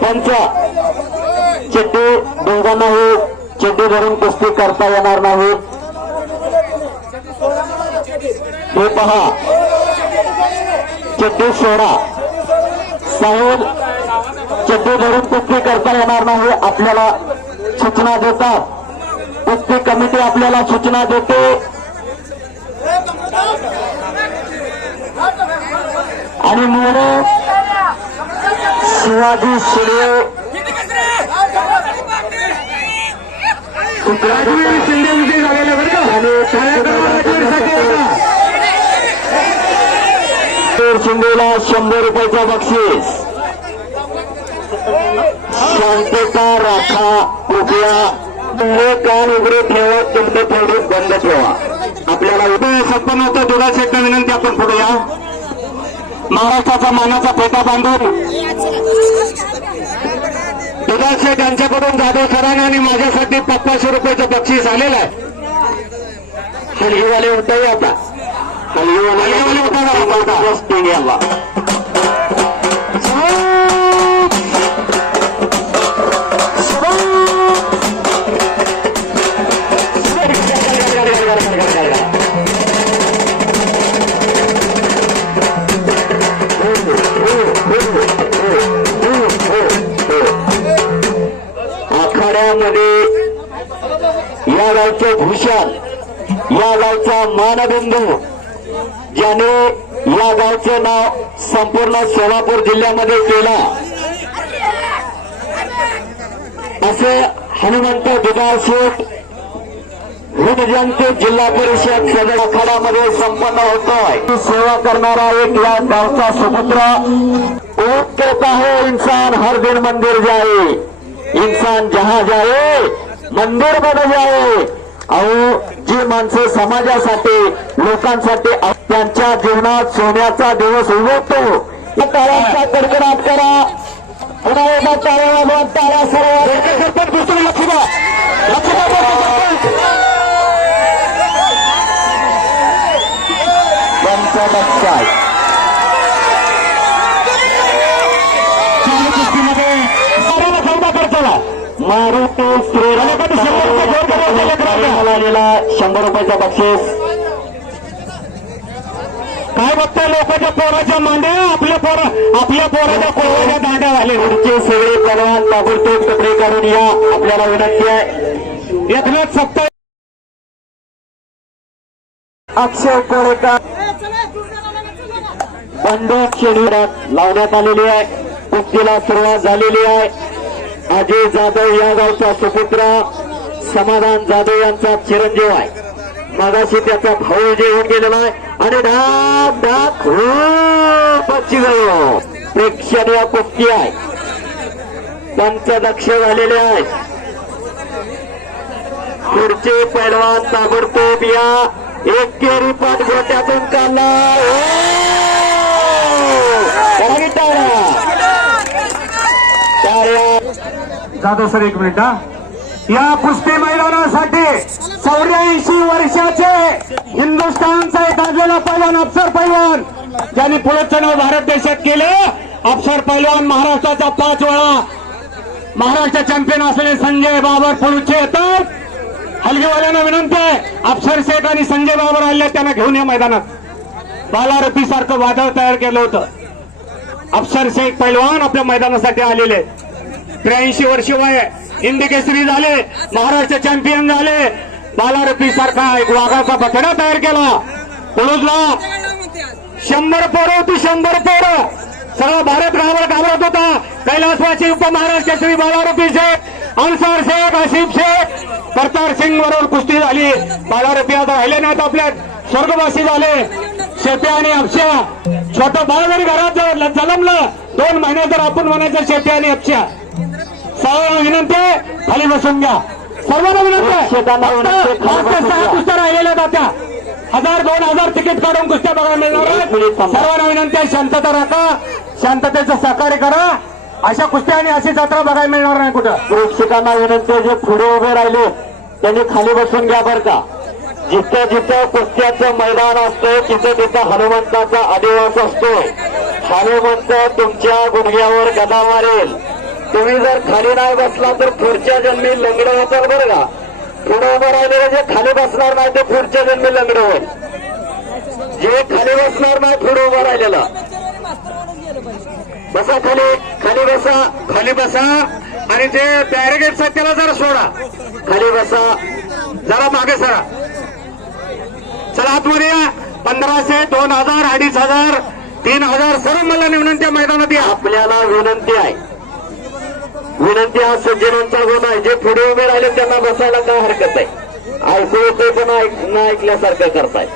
पंच चिठ्ठी दोघांनाही चिठ्ठी धरून कुस्ती करता येणार नाही. हे पहा चिठ्ठी सोडा. साहेब चिठ्ठी धरून कुस्ती करता येणार नाही. आपल्याला सूचना देतात. कुस्ती कमिटी आपल्याला सूचना देते. आणि म्हणून शिवाजी शिंदे राजवीर शिंदे विजयी झालेले बरं का. शिंदेला 100 रुपयाचा बक्षीस. शांतता राखा. कृपया तुम्ही कान उघडे ठेवा. तुमचं थोडी बंद ठेवा. आपल्याला उदय संपन्न होतं. दुधा शेटना विनंती आपण पुढे या. महाराष्ट्राचा मानाचा फेटा बांधून दुधा शेट यांच्याकडून जाधव सरांना आणि माझ्यासाठी 500 रुपयाचं बक्षीस आलेलं आहे. हलगीवाले होते आता. हलगीवाले होता स्टेडियमला. आखाड्यामध्ये या गावचे भूषण, या गावचा मानबिंदू, ज्याने या गावचं नाव संपूर्ण सोलापूर जिल्ह्यामध्ये केलं, असे हनुमंत दुधाळ शेठ जयंती जिल्हा परिषद सदर आखाड्यामध्ये संपन्न होतोय. सेवा करणारा एक या गावचा सुपुत्र. एक कहता है इंसान हर दिन मंदिर जाए, इंसान जहां जाए मंदिर बन जाए. अहो जी माणसं समाजासाठी लोकांसाठी त्यांच्या जीवनात सोन्याचा दिवस उगवतो. टाळ्यांचा कडकडाट करा. पुन्हा एकदा टाळ्या वाजवा. टाळ्या सर्व सरपंच दुसरं लक्ष द्या. लक्ष द्या. मारुती श्रीराम 100 रुपयाचा बक्षीस. काय बघताय लोकांच्या पोराच्या मांड्या. आपल्या पोराच्या कोळवाच्या दांड्या झाले. पुढचे सगळे पलवान ताबडतोब कपडे काढून या. आपल्याला विनंती आहे. एकनाथ सप्ताह अक्षय कोळेकर बंदूक शेडीवर लावण्यात आलेली आहे. कुस्तीला सुरुवात झालेली आहे. अजय जाधव या गावचा सुपुत्र, समाधान जाधव यांचा चिरंजीव आहे. मगाशी त्याचा भाऊ विजय होऊन गेलेला आहे. आणि ढाक ढाक हो बच्ची गयो. प्रेक्षणीय कुस्ती आहे. पंचदक्ष झालेले आहेत. पुढचे पैलवान ताबडतोब या एकेरी पाठगोट्यातून काढला. जाधव सर एक मिनिट हा. या कुस्ती मैदानासाठी 84 वर्षाचे हिंदुस्थानचा एक गाजलेला पैलवान अफसर पैलवान ज्यांनी पुढे भारत देशात केले. अफसर पैलवान महाराष्ट्राचा 5 वेळा महाराष्ट्र चॅम्पियन असलेले संजय बाबर पुढचे येतात. हलगेवाल्यांना विनंती आहे, अफसर शेख आणि संजय बाबर आले त्यांना घेऊन या मैदानात. बालारपी सारखं वादळ तयार केलं होतं. अफसर शेख पैलवान आपल्या मैदानासाठी आलेले. 83 वर्ष वय, हिंदी केसरी झाले, महाराष्ट्र चॅम्पियन झाले. बालारपी सारखा एक वाघाचा बछडा तयार केला. कुलूजला 100 पोरं होती, 100 पोरं. सगळा भारत घाबरत होता. कैलासवासी उपमहाराष्ट्र केसरी बालारपी शेख, अन्सार शेख, आसिफ शेख, करतार सिंग बरोबर कुस्ती झाली. बालारपी आता राहिले नाहीत, आपल्या स्वर्गवासी झाले. शेते आणि अक्षय छोटं बाळ जरी घरात जन्मलं 2 महिने तर आपण म्हणायचं शेते आणि अक्षय. सर्वांना विनंती आहे, खाली बसून घ्या. सर्वांना विनंती आहे, फक्त 6 कुस्त्या राहिलेल्या होत्या. 1000-2000 तिकीट काढून कुस्त्या बघायला मिळणार आहेत. सर्वांना विनंती आहे, शांतता राखा, शांततेचं सहकार्य करा. अशा कुस्त्या आणि अशी जत्रा बघायला मिळणार नाही कुठं. प्रेक्षकांना विनंती आहे, जे पुढे उभे राहिले त्यांनी खाली बसून घ्या बरं का. जिथं जिथं कुस्त्याचं मैदान असतं तिथं तिथं हनुमंताचा अधिवास असतो. हनुमंत तुमच्या गुडघ्यावर गदा मारेल. तुम्ही जर खाली नाही बसला तर पुढच्या जन्मी लंगडं होतात बरं का. पुढे उभं राहिलेले जे खाली बसणार नाही ते पुढच्या जन्मी लंगडं होईल. जे खाली बसणार नाही पुढे उभं राहिलेला बसा, खाली बसा, खाली बसा आणि ते बॅरिगेट्स आहेत त्याला जरा सोडा. खाली बसा, जरा मागे सरा. चला आतमध्ये या. 1500, 2000, 2500, 3000 सर्व मला विनंती मैदानात या. आपल्याला विनंती आहे, विनंती हा सज्जनांचा गुण आहे. जे पुढे उभे राहिले त्यांना बसायला काय हरकत आहे. ऐकू येते पण न ऐकल्यासारखं करताय.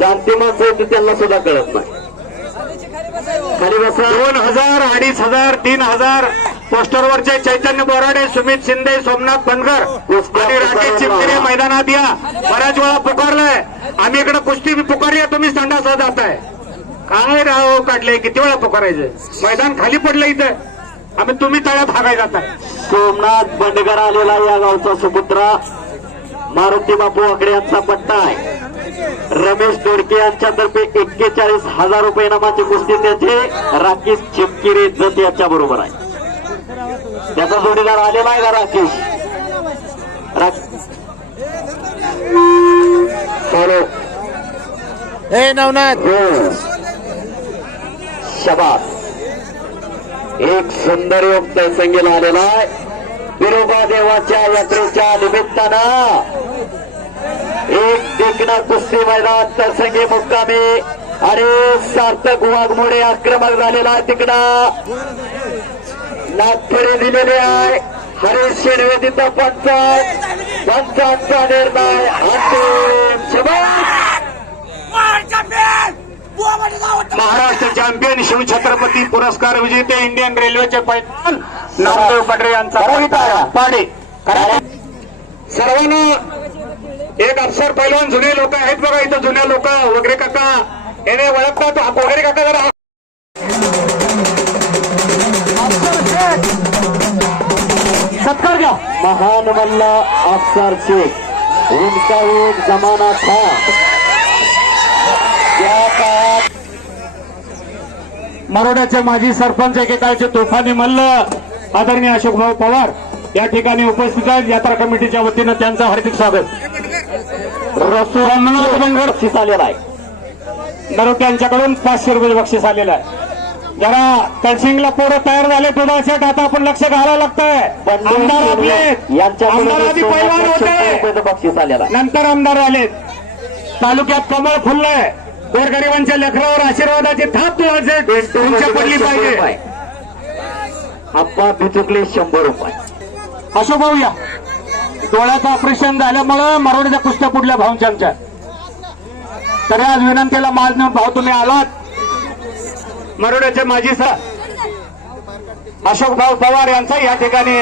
जाणती माणसं येते त्यांना सुद्धा कळत नाही. खाली बसा. 2000, 2500, 3000 पोस्टरवरचे चैतन्य बोराडे, सुमित शिंदे, सोमनाथ बनकर आणि राकेश चिमगिरे मैदानात या. बऱ्याच वेळा पुकारलंय आम्ही, इकडे कुस्ती पुकारली, तुम्ही संडासा जाताय. काय राव काढले, किती वेळा पुकारायचं. मैदान खाली पडलं इथं, आम्ही तुम्ही तळ्यात हागाय जाताय. सोमनाथ बंडकर आलेला या गावचा सुपुत्रा. मारुती बापू आकडे यांचा पट्टा आहे. रमेश दोडके यांच्यातर्फे 41,000 रुपये नामाची कुस्ती त्याचे राकेश चिमकिरे जत याच्या बरोबर आहे. त्याचा जोडीदार आलेला आहे का राकेश. हॅलो हे नवनाथ, शबास. एक सुंदर योग प्रसंगीला आलेला आहे. विरोबा देवाच्या यात्रेच्या निमित्तानं एक देखणा कुस्ती मैदान प्रसंगी मुक्कामी आणि सार्थक वाघमोडे आक्रमक झालेला आहे. तिकडं नागपुरी दिलेली आहे. हरीश शेडवे तिथं पंचांचा निर्णय अंतिम. महाराष्ट्र चॅम्पियन शिवछत्रपती पुरस्कार विजेते इंडियन रेल्वेचे पैलवान नामदेव पटरे यांचा पाडे. सर्वांना एक अफसर पैलवान जुने लोक आहेत बघा इथं, जुने लोक वगैरे काका याने ओळखतात. वगैरे काका जरा सत्कार घ्या. महान मल्ल अफसर शेख, उनका एक जमाना था. त्या काळात मरोड्याचे माजी सरपंच एकेकाळचे तोफानी मल्ल आदरणीय अशोकभाऊ पवार या ठिकाणी उपस्थित आहेत. यात्रा कमिटीच्या वतीनं त्यांचं हार्दिक स्वागत. बक्षीस आलेला आहे. नरोटे यांच्याकडून 500 रुपये बक्षीस आलेलं आहे. जरा कळसिंगला पोरं तयार झाले दुधासाठी, आता आपण लक्ष घालायला लागतंय. आमदार आपले आमदार आधी पैलवान होते, बक्षीस आलेला आहे. नंतर आमदार झालेत. तालुक्यात कमळ फुललंय. गोरगरिबांच्या लेकरावर आशीर्वादाची थाप तुमच्या पडली पाहिजे. आप्पा बिचुकले 100 रुपये. अशोक भाऊ या. डोळ्याचं ऑपरेशन झाल्यामुळं मरोडीच्या कुस्त्या पुढल्या भाऊंच्या आमच्या तरी आज विनंतीला माज नेऊन भाऊ तुम्ही आलात मरोड्याचे माजी सर अशोक भाऊ पवार यांचा या ठिकाणी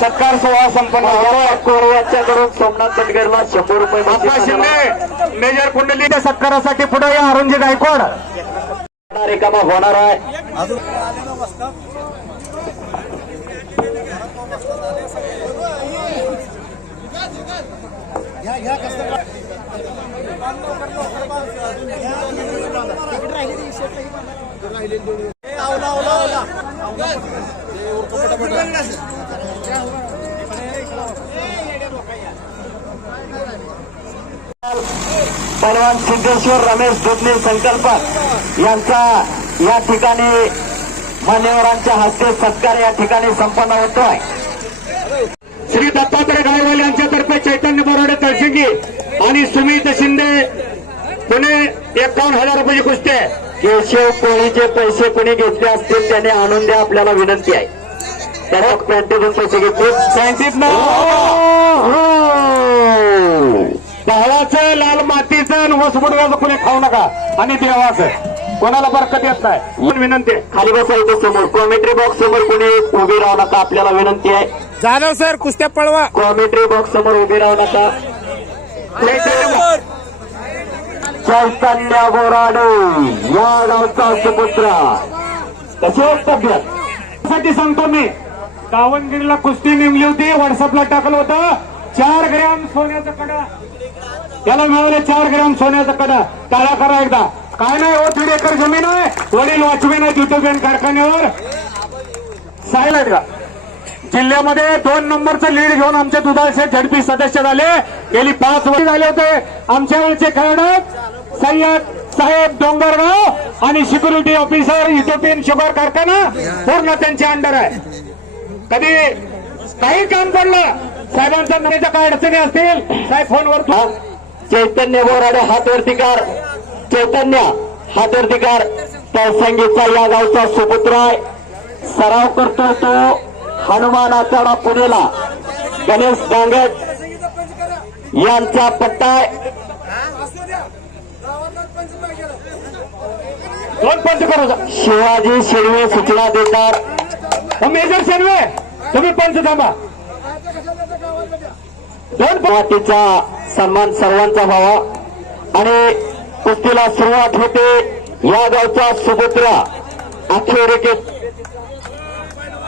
सत्कार सोहळा संपन्न होतो. कोरवाच्याकडून सोमनाथ तटकरला 100 रुपये बाप्पा शिंदे मेजर कुंडलीच्या सत्कारासाठी पुढे या. अरुणजी गायकवाड रिकामा होणार आहे. पहलवान सिद्धेश्वर रमेश दुधने संकल्पक यांचा या ठिकाणी मान्यवरांच्या हस्ते सत्कार या ठिकाणी संपन्न होतोय. श्री दत्तात्रय गायवाल यांच्यातर्फे चैतन्य बोराडे तळसिंगी आणि सुमित शिंदे पुणे 51,000 रुपयाची कुस्ती आहे. केशव कोळीचे पैसे कोणी घेतले असतील त्याने आणून द्या, आपल्याला विनंती आहे. त्याला बँकेतून पैसे घेतले बँकेत भावाचं लाल मातीचं आणि वसमुडव्याचं कुणी खाऊ नका आणि देवाचं कोणाला बरकत येत नाही. विनंती आहे. खाली बसा इथे समोर कॉमेंट्री बॉक्स समोर कोणी उभी राहू नका, आपल्याला विनंती आहे. जाधव सर कुस्त्या पळवा. कॉमेंट्री बॉक्स समोर उभी राहू नका. चैतन्य बोराडे या गावचा सुपुत्र. कशी तब्येत साठी सांगतो मी. दावणगिरीला कुस्ती नेमली होती, व्हॉट्सअपला टाकलं होतं. 4 ग्रॅम सोन्याचा कडा त्याला मिळाले. 4 ग्रॅम सोन्याचा कडा. टाळा करा एकदा. काय नाही हो, 1.5 एकर जमीन आहे. वडील वॉचमॅन आहेत युटोपियन कारखान्यावर. सायलेंट का जिल्ह्यामध्ये 2 नंबरचं लीड घेऊन आमचे दुधाळचे झडपी सदस्य झाले. गेली 5 वर्ष झाले होते. आमच्या वेळचे खेळाडू सय्यद साहेब डोंगरगाव आणि सिक्युरिटी ऑफिसर युटोपियन शुगर कारखाना पूर्ण त्यांचे अंडर आहे. कधी काही काम पडलं साहेबांच्या नव्याच्या काय अडचणी असतील साहेब फोनवर. चैतन्य बोराडे हात वरती कर. चैतन्य हात वरती कर. तळसंगीचा या गावचा सुपुत्र आहे. सराव करतो तो हनुमान आचाडा पुणेला. गणेश डांगट यांचा पट्टा आहे. 2 पंच करू. शिवाजी शेडवे सूचना देतात. मेजर शेडवे तुम्ही पंच थांबा. 2 मातीचा सन्मान सर्वांचा व्हावा आणि कुस्तीला सुरुवात होते. या गावचा सुपुत्र अखेरिकेत.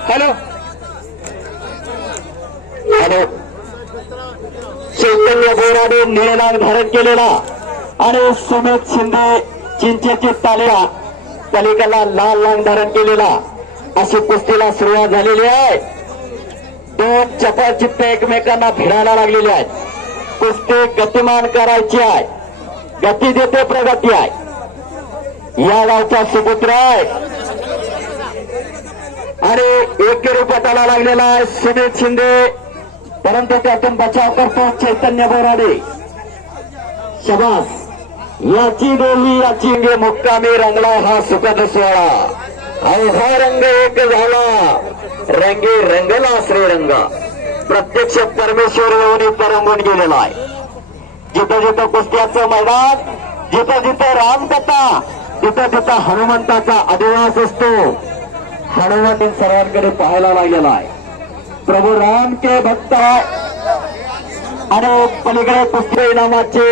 हॅलो हॅलो चैतन्य बोराडे निळे नाग धारण केलेला आणि सुमित शिंदे चिंचेची तालिका पलीकडला लाल नाग धारण केलेला अशी कुस्तीला सुरुवात झालेली आहे. 2 चपाचित्त एकमेकांना भिडायला लागलेले आहेत. कुस्ती गतिमान करायची आहे. गती देते प्रगती आहे. या गावचा सुपुत्र आहे आणि एकेरी पटाला लागलेला आहे सुमित शिंदे, परंतु त्यातून बचाव करतो चैतन्य बोराडे. शबास. याची देवी याची मुक्कामी रंगला हा सुखद सोहळा. हा रंग एक झाला रंगी रंगला श्रीरंग. प्रत्यक्ष परमेश्वर येऊन तरंगून गेलेला आहे. जिथं जिथं कुस्त्याचं मैदान, जिथं जिथं रामकथा, तिथं तिथं हनुमंताचा अधिवास असतो. हनुमंत सर्वांकडे पाहायला लागलेला आहे. प्रभू राम के भक्त आणि पलीकडे कुस्ती इनामाचे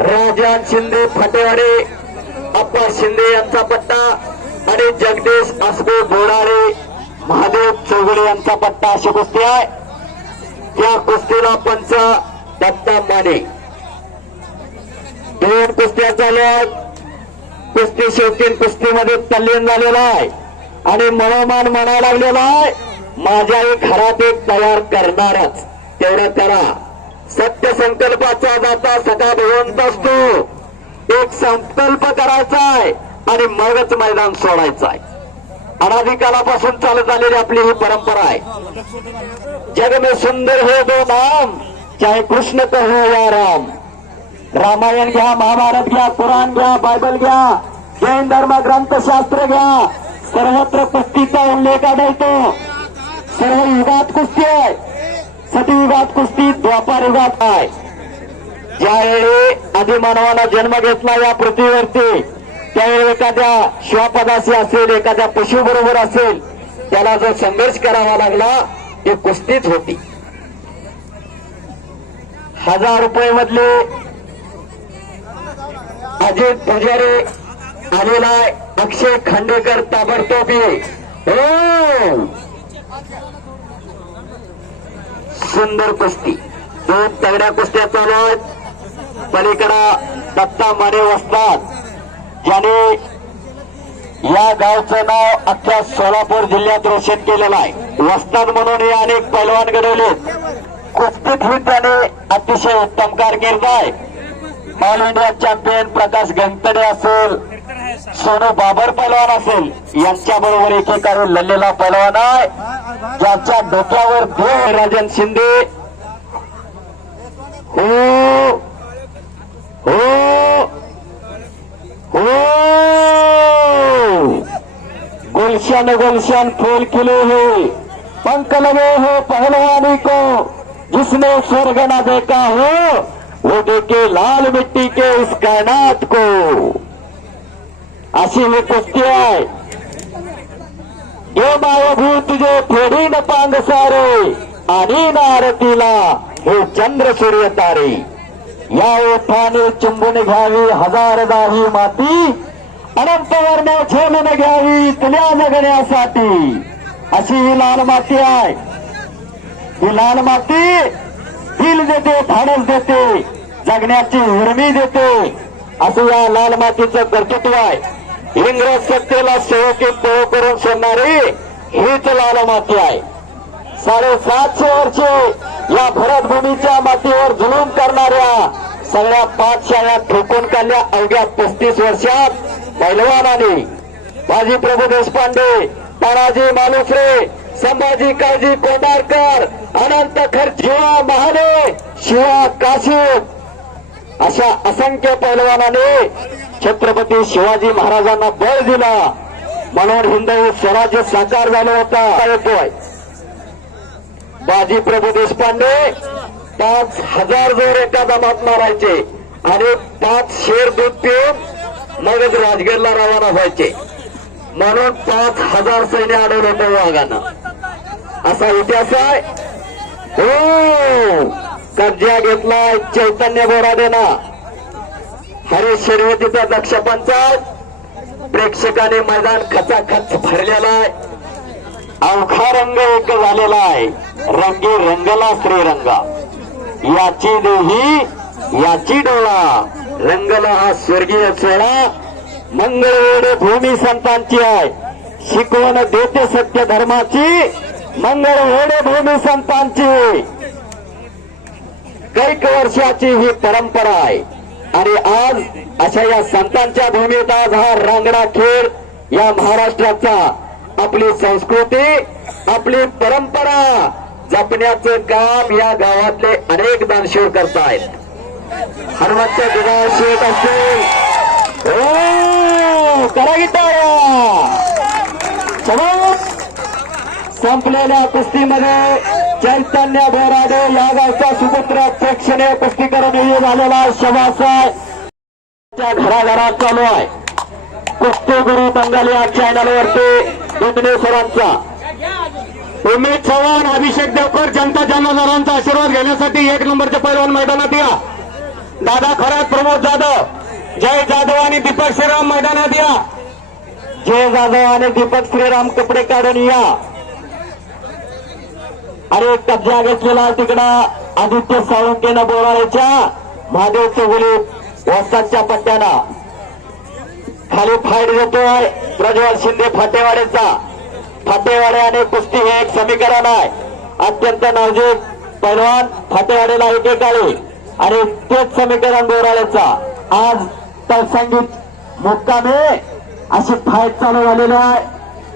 राजन शिंदे फाटेवाडे, अप्पा शिंदे यांचा पट्टा आणि जगदीश आसबे बोडारे, महादेव चौगुले यांचा पट्टा अशी कुस्ती आहे. त्या कुस्तीला पंच दत्ता माने. 2 कुस्त्या झाल्या. कुस्ती शेवटी कुस्तीमध्ये तल्लीन झालेला आहे आणि मनोमान म्हणायला लागलेला आहे माझ्याही घरात एक तयार करणारच. तेवढं करा. सत्य संकल्पाचा जाता सखा भगवंत असतो. एक संकल्प करायचा आहे आणि मगच मैदान सोडायचं आहे. अनादिकालापासून चालत आलेली आपली ही परंपरा आहे. जग में सुंदर है दो नाम, चाहे कृष्ण कहो या राम. रामायण घ्या, महाभारत घ्या, कुराण घ्या, बायबल घ्या, जैन धर्म ग्रंथशास्त्र घ्या, सर्वत्र कुस्तीचा उल्लेख आढळतो. सर्व युगात कुस्ती आहे. सतयुगात कुस्ती, द्वापार युगात आहे. ज्यावेळी आदिमानवाला जन्म घेतला या पृथ्वीवरती त्यावेळी एखाद्या श्वापदासी असेल, एखाद्या पशु बरोबर असेल, त्याला जो संघर्ष करावा लागला ती कुस्तीच होती. 1000 रुपये मधले अजित पुजारी आलेला आहे. अक्षय खांडेकर ताबडतोब ये. हो, सुंदर कुस्ती, 2 तगड्या कुस्त्या चालू आहेत. पलीकडा दत्ता माने वस्ताद, ज्याने या गावचं नाव अख्ख्या सोलापूर जिल्ह्यात रोशन केलेलं आहे. वस्ताद म्हणून अनेक पैलवान घडवलेत. कुस्तीत ही त्याने अतिशय उत्तम कारकीर्द आहे. ऑल इंडिया चॅम्पियन प्रकाश गंगतडे असेल, सोनू बाबर पैलवान असेल, यांच्या बरोबर एकेकाळी लढलेला पैलवान आहे. ज्याच्या डोक्यावर देव राजन शिंदे. हो हो हो, गुलशन गुलशन फूल खिले हो, पंख लगे हो पहलवानी को, जिसने स्वर्ग न देखा हो वो देखे लाल मिट्टी के इस कायनात को. अशी ही कुस्ती आहे. ये मायाभू तुझे फेडी न पांग सारे, आणि न आरतीला हे चंद्र सूर्य तारे. या ओठाने चुंबून घ्यावी 1000 दाही माती, अनंत वर्ण झेलून घ्यावी तुल्या जगण्यासाठी. अशी ही लाल माती आहे. ही लाल माती दिल देते, धाडस देते, जगण्याची उर्मी देते. असं या लाल मातीचं कर्तृत्व आहे. इंग्रज सत्तेला सेवकी पोळ करून सोडणारी हीच लाल माती आहे. 750 वर्षे या भरतभूमीच्या मातीवर जुलूम करणाऱ्या सगळ्या पाठशाळा ठोकून काढल्या अवघ्या 35 वर्षात पैलवानाने. बाजी प्रभू देशपांडे, तानाजी मालुसरे, संभाजी काळजी कोंडारकर, अनंत खर्च, जीवा महाले, शिवा काशीद अशा असंख्य पैलवानाने छत्रपती शिवाजी महाराजांना बळ दिला. म्हणून हिंदवी स्वराज्य साकार झालं होता. येतोय बाजी प्रभू देशपांडे 5000 जोर एका दमात मारायचे आणि 5 शेर दूध पिऊन मगच राजगडला रवाना व्हायचे. म्हणून 5000 सैन्य अडवलं होतं वाघानं. असा इतिहास आहे. हो, कब्जा घेतलाय चैतन्य बोराडेना. हरीश शर्यतीचा दक्ष पंचायत, प्रेक्षकाने मैदान खचाखच भरलेला आहे. अवखा रंग एक झालेला आहे. रंगी रंगला श्रीरंगा, याची देही याची डोळा, रंगला हा स्वर्गीय सोळा. मंगळवेढे भूमी संतांची आहे, शिकवण देते सत्य धर्माची. मंगळवेढे भूमी संतांची कैक वर्षाची ही परंपरा आहे. आणि आज अशा या संतांच्या भूमीत आज हा रांगडा खेळ या महाराष्ट्राचा, आपली संस्कृती, आपली परंपरा जपण्याचं काम या गावातले अनेक दानशूर करतायत. हनुमंत विनायक शेठ असेल, हो करा गिटार. संपलेल्या कुस्तीमध्ये चैतन्य बोराडे या गावचा सुपुत्र प्रेक्षणीय कुस्ती करून झालेला शबास आहे. घराघरात चालू आहे. कुस्ती गुरु बंगाली या चॅनलवरती दुधनेश्वरांचा उमेश चव्हाण, अभिषेक देवकर, जनता जनार्दनांचा आशीर्वाद घेण्यासाठी 1 नंबरचे पैलवान मैदानात या. दादा खरात, प्रमोद जाधव, जय जाधव आणि दीपक श्रीराम मैदानात या. जय जाधव आणि दीपक श्रीराम कपडे काढून या. आणि कब्जा घेतलेला तिकडं आदित्य साळुंकेनं बोराळेच्या महादेव चौगुले वस्तादच्या पट्ट्याला खाली फाईट देतोय प्रज्वल शिंदे फाटेवाड्याचा. फाटेवाडे आणि कुस्ती हे एक समीकरण आहे. अत्यंत नाजूक पैलवान फाटेवाड्याला एकेकाळी आणि तेच समीकरण बोराळेचा. आज तत्संगीत मुक्कामे अशी फाईट चालू झालेली आहे.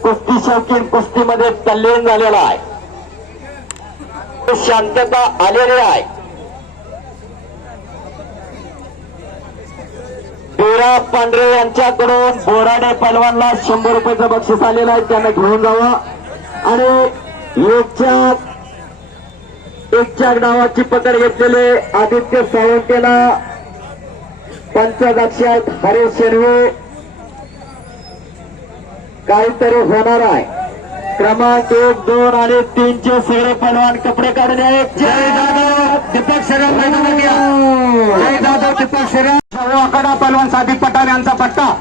कुस्ती शौकीन कुस्तीमध्ये तल्लीन झालेला आहे. शांतता आलेली आहे. देवराव पांढरे यांच्याकडून बोराडे पैलवानला 100 रुपयाचं बक्षीस आलेलं आहे. त्यांना घेऊन जावं आणि एकच्या डावाची पकड घेतलेले आदित्य सावंतेला पंचदक्षात हरीश शेनवे काहीतरी होणार आहे. क्रमांक 1, 2 आणि 3 चे सगळे पहलवान कपडे काढून या. जय जाधव दीपक श्रीराम मैदानात या. जय जाधव दीपक श्रीराम आकडा पहलवान सादिक पठाण यांचा पट्टा.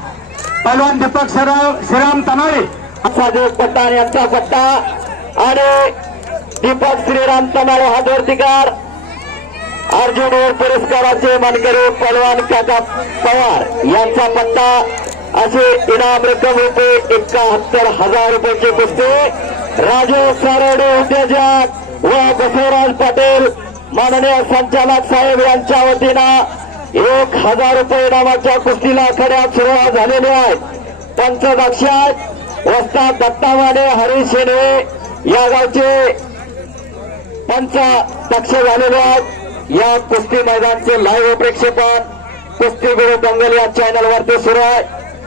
पहलवान दीपक श्रीराम तनाळे सादिक पठाण यांचा पट्टा आणि दीपक श्रीराम तनाळे हा जोरतीकार. अर्जुन पुरस्काराचे मानकरी पहलवान काका पवार यांचा पट्टा. असे इनाम रक्कम रुपये 71,000 रुपयाची कुस्ती. राजू सारोडे उद्योजक व बसवराज पाटील माननीय संचालक साहेब यांच्या वतीनं 1,000 रुपये इनामाच्या कुस्तीला आखाड्यात सुरुवात झालेली आहे. पंचदक्षात वस्ताद दत्तावाने हरीश शेनवे या गावचे पंचदक्ष झालेले आहेत. या कुस्ती मैदानचे लाईव्ह प्रक्षेपण कुस्तीगुरु दंगल या चॅनलवरती सुरू आहे.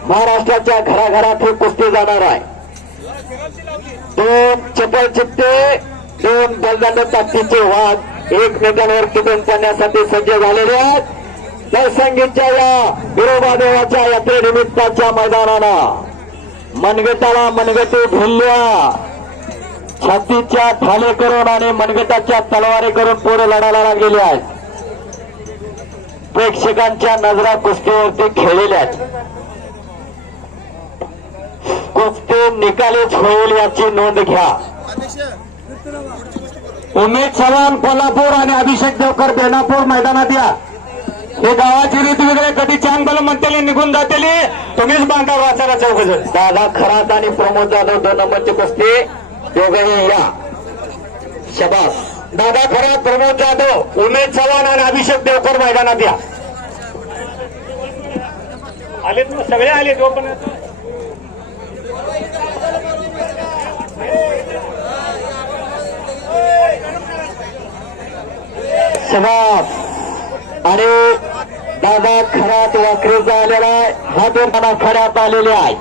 महाराष्ट्राच्या घराघरात ही कुस्ती जाणार आहे. 2 चपल चित्ते 2 बलदंड ताकदीचे वाघ एकमेकांवर टिकून पडण्यासाठी सज्ज झालेले आहेत. दरसंगीच्या या बिरोबा देवाच्या यात्रेनिमित्ताच्या मैदानानं मनगटाला मनगटे भिल्ल्या छातीच्या ठाले करून आणि मनगटाच्या तलवारी करून पोरं लढायला लागलेले आहेत. प्रेक्षकांच्या नजरा कुस्तीवरती खेळलेल्या आहेत. कुस्ती निकालीच होईल याची नोंद घ्या. उमेश चव्हाण कोल्हापूर आणि अभिषेक देवकर बेनापूर मैदानात या. हे गावाची रीत वेगळे कधी चांगल म्हणतेले निघून जातेले तुम्हीच बांधा वाचायला चौघजण. दादा खरात आणि प्रमोद जाधव 2 नंबरची कुस्ती दोघेही या. शबास. दादा खरात प्रमोद जाधव उमेश चव्हाण आणि अभिषेक देवकर मैदानात या. आले सगळे आले तो पण शबास. आणि दादा खरात वाखरीचा आलेला आहे. हा 2 खड्यात आलेले आहे.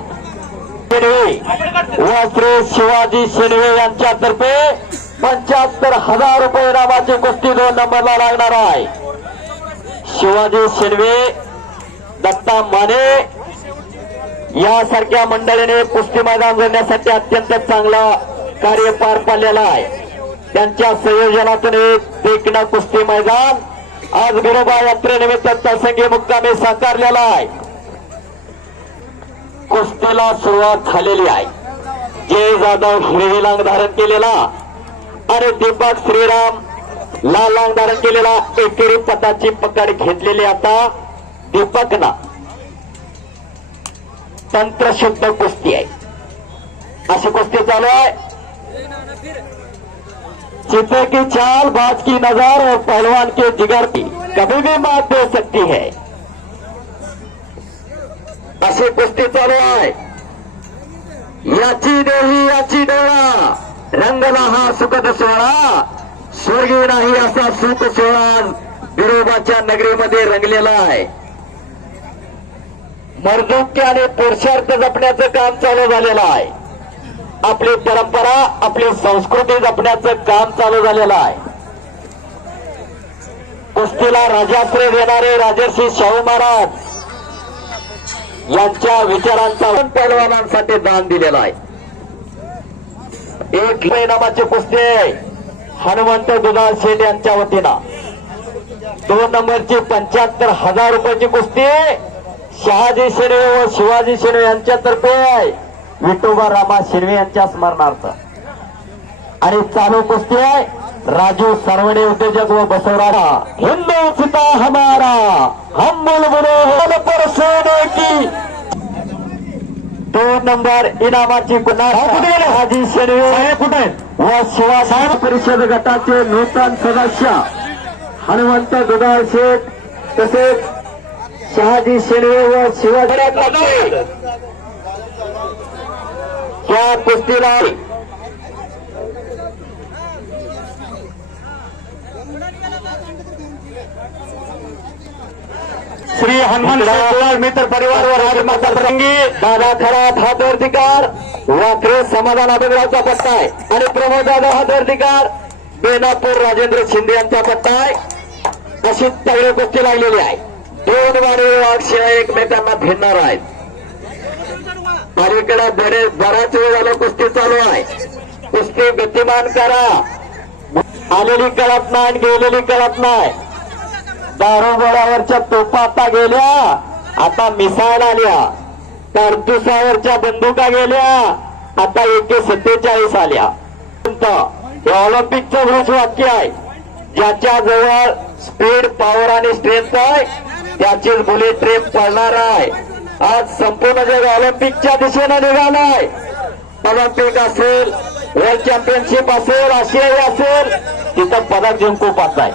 व श्री शिवाजी शेनवे यांच्यातर्फे 75,000 रुपये इनामाची कुस्ती 2 नंबरला लागणार आहे. शिवाजी शेनवे दत्ता माने यासारख्या मंडळीने कुस्ती मैदान जोडण्यासाठी अत्यंत चांगला कार्य पार पाडलेला आहे. त्यांच्या संयोजनातून एक देखणं कुस्ती मैदान आज बिरोबा यात्रेनिमित्त तळसंगी मुक्कामी साकारलेला आहे. कुस्तीला सुरुवात झालेली आहे. जय जाधव हिरवी लांग धारण केलेला आणि दीपक श्रीराम लाल लांग धारण केलेला एकेरी पताची पकड घेतलेली आता दीपकना. तंत्रशुद्ध कुस्ती आहे. अशी कुस्ती चालू आहे. चित्र की चाल बाज की नजर और पहलवान के जिगर की कभी भी मात दे सकती है. अशी कुस्ती चालू आहे. याची देही याची डोळा रंगला हा सुखद सोहळा. स्वर्गीय नाही असा सुख सोहळा बिरोबाच्या नगरीमध्ये रंगलेला आहे. मर्दुक्य आणि पुरुषार्थ जपण्याचं काम चालू झालेलं आहे. आपली परंपरा आपली संस्कृती जपण्याचं काम चालू झालेलं आहे. कुस्तीला राजाश्रय देणारे राजर्षी शाहू महाराज यांच्या विचारांचा पहलवानांसाठी दान दिलेला आहे. 1 इनामाची कुस्ती हनुमंत दुधाळ शेठ यांच्या वतीनं. 2 नंबरची 75,000 रुपयाची कुस्ती शहाजी शेनवे व शिवाजी शेनवे यांच्यातर्फे विठोबा रामा शेनवे यांच्या स्मरणार्थ. आणि चालू कुस्ती आहे राजू सरवडे उद्योजक व बसवराज. हिंदुस्ता हमारा हम बुलबुलों पर सोने की 2 नंबर इनामाची शहाजी शेनवे कुठे व शिवाजी परिषद गटाचे नूतन सदस्य हनुमंत दुधाळ शेठ तसेच शहाजी शेनवे व शिवाजी या कुस्तीला श्री हनुमान मित्र परिवार व राजमाता रंगी दादा खरात हा दर्दिकार वाखरे समाधान अभिनवाचा पट्टा आहे आणि प्रमोद दादा हा दर्दिकार बेनापूर राजेंद्र शिंदे यांचा पट्टा आहे. अशी तगडी कुस्ती लागलेली आहे. दोन वाणी वाघशिवाय एकमेकांना भिडणार आहेत. अलीकडे बराच वेळ झाला कुस्ती चालू आहे. कुस्ती गतिमान करा. आलेली कळत नाही आणि गेलेली कळत नाही. दारूगोळ्यावरच्या तोफा आता गेल्या, आता मिसाईल आल्या. कारतुसावरच्या बंदुका गेल्या, आता AK-47 आल्या. हे ऑलिम्पिकचं घोष वाक्य आहे. ज्याच्या जवळ स्पीड, पॉवर आणि स्ट्रेंथ आहे त्याचीच बुलेट ट्रेन पडणार आहे. आज संपूर्ण जग ऑलिम्पिकच्या दिशेने निघालाय. ऑलिम्पिक असेल, वर्ल्ड चॅम्पियनशिप असेल, आशियाई असेल, तिथं पदक जिंकू पाहताय.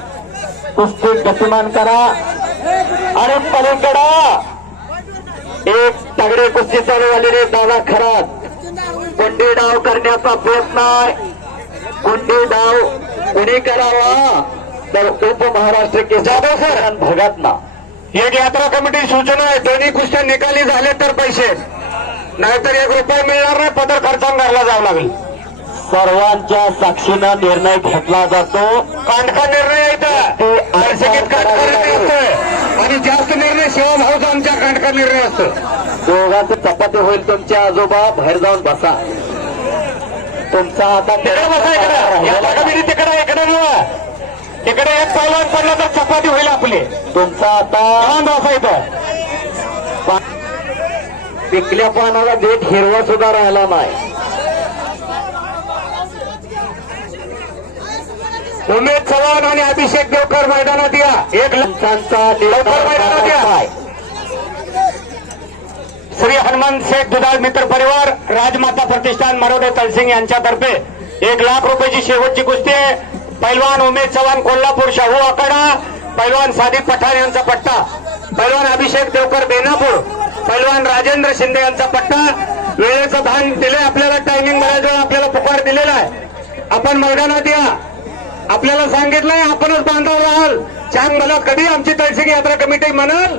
कुस्ती गतिमान करा. आणि पलीकडा एक तगडी कुस्ती चालू झालेली. दादा खरात कोंडी डाव करण्याचा प्रयत्न आहे. कोंडी डाव कोणी करावा तर उपमहाराष्ट्र जाधव सर भागात ना. एक यात्रा कमिटी सूचना आहे, दोन्ही कुस्त्या निकाली झाले तर पैसे, नाहीतर 1 रुपया मिळणार नाही. पदर खर्चांगारला जावं लागेल. सर्वांच्या साक्षीनं निर्णय घेतला जातो. कांडका निर्णय येतं, कांडका निर्णय असतोय आणि जास्त निर्णय शिवभाऊचा आमच्या कांडका निर्णय असतो. दोघांचं चपाती होईल. तुमच्या आजोबा बाहेर जाऊन बसा. तुमचा आता तिकडे बसा. तिकडे तिकडे एक पैलवान पडला तर चपाती होईल आपली. तुमचा आता बसायचं. पिकल्या पानाला देठ हिरवा सुद्धा राहिला नाही. उमेश चव्हाण आणि अभिषेक देवकर मैदानात या. एक लंचांचा लवकर मैदानात या. श्री हनुमान शेठ दुधाळ मित्र परिवार, राजमाता प्रतिष्ठान मरोडे तळसिंग यांच्यातर्फे 1 लाख रुपयाची शेवटची कुस्ती आहे. पैलवान उमेश चव्हाण कोल्हापूर शाहू आखाडा, पैलवान सादिक पठाण यांचा पट्टा, पैलवान अभिषेक देवकर बेनापूर, पैलवान राजेंद्र शिंदे यांचा पट्टा. वेळेचं भान दिले आपल्याला. टायमिंग बऱ्याच वेळा आपल्याला पुकार दिलेला आहे. आपण मैदानात या. आपल्याला सांगितलंय आपणच बांधव राहाल. चांग मला कधी आमची तळसिंग यात्रा कमिटी म्हणाल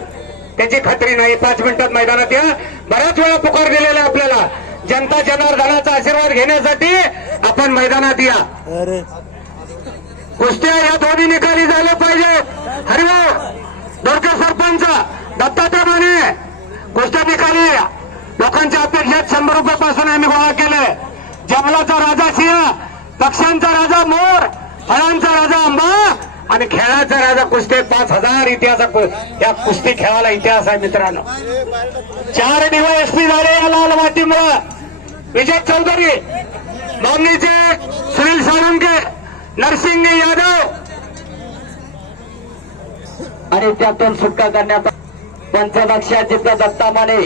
त्याची खात्री नाही. 5 मिनिटात मैदानात या. बऱ्याच वेळा पुकार दिलेला आहे आपल्याला. जनता जनार्दनाचा आशीर्वाद घेण्यासाठी आपण मैदानात या. कुस्त्या या दोन्ही निकाली झाल्या पाहिजेत. हरिभाऊ दोरके सरपंच, दत्तात्रय माने, कुस्त्या निकाली. लोकांच्या अपेक्षेत 100 रुपयापासून आम्ही गोळा केले. जंगलाचा राजा सिंह, पक्ष्यांचा राजा मोर, फळांचा राजा आंबा आणि खेळाचा राजा कुस्ती. 5000 इतिहास या कुस्ती खेळाला इतिहास आहे मित्रांनो. 4 DYSP झाले या लाल मातीमुळे. विजय चौधरी, मामनीचे सुनील साळुंके, नरसिंग यादव आणि त्यातून सुटका करण्याचा पंचदक्षा जिथं दत्ता माने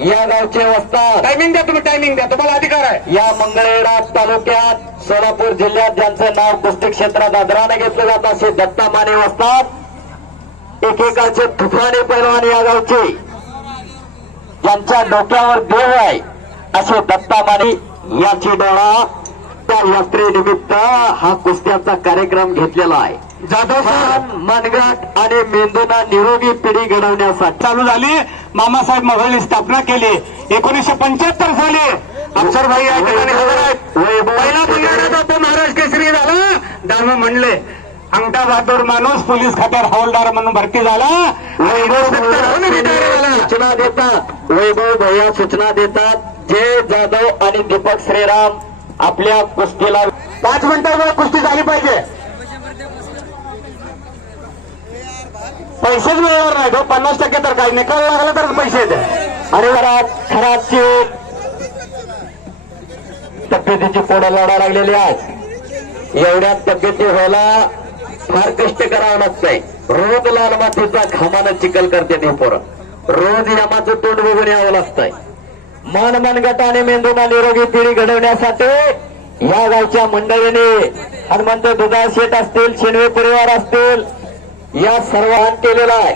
या गावचे वस्तात. टायमिंग द्या तुम्ही, टायमिंग द्या, तुम्हाला अधिकार आहे. या मंगळवेढा तालुक्यात सोलापूर जिल्ह्यात ज्यांचं नाव कुस्ती क्षेत्रात आदराने घेतलं जात असे दत्ता माने वस्तात. एकेकाचे तुफाने पैलवान या गावचे, ज्यांच्या डोक्यावर देव आहे असे दत्ता माने याची डोळा. त्या यात्रेनिमित्त हा कुस्त्याचा कार्यक्रम घेतलेला आहे. जाधव सर मनगट आणि मेंदूना निरोगी पिढी घडवण्यासाठी चालू झाली. मामासाहेब मगलने स्थापना केली 1975 साली. अफसरभाई या ठिकाणी हजर आहेत. पहिला पंधरवड्याचा तो महाराष्ट्र केसरी झाला. दाम म्हणले अंगठा बहादूर माणूस पोलीस खात्यात हवालदार म्हणून भरती झाला. सूचना देतात. वैभव भैया सूचना देतात. जय जाधव आणि दीपक श्रीराम आपल्या कुस्तीला 5 मिनिटांवर कुस्ती झाली पाहिजे. पैसेच मिळणार नाही. 50% तर काही निकाल लागला तर पैसे द्या. आणि खराबची तब्येतीची पोडं लढा लागलेली आहे. एवढ्या तब्येती व्हायला फार कष्ट करावं लागतंय. रोज लाल मातीचा घामानं चिखल करते ते पोरं. रोज यमाचं तोंड बघून यावं लागतंय. मनगट आणि मेंदूना निरोगी पिढी घडवण्यासाठी या गावच्या मंडळीने हनुमंत दुधाळ शेठ असतील, शिंदे परिवार असतील, या सर्वांनी केलेला आहे.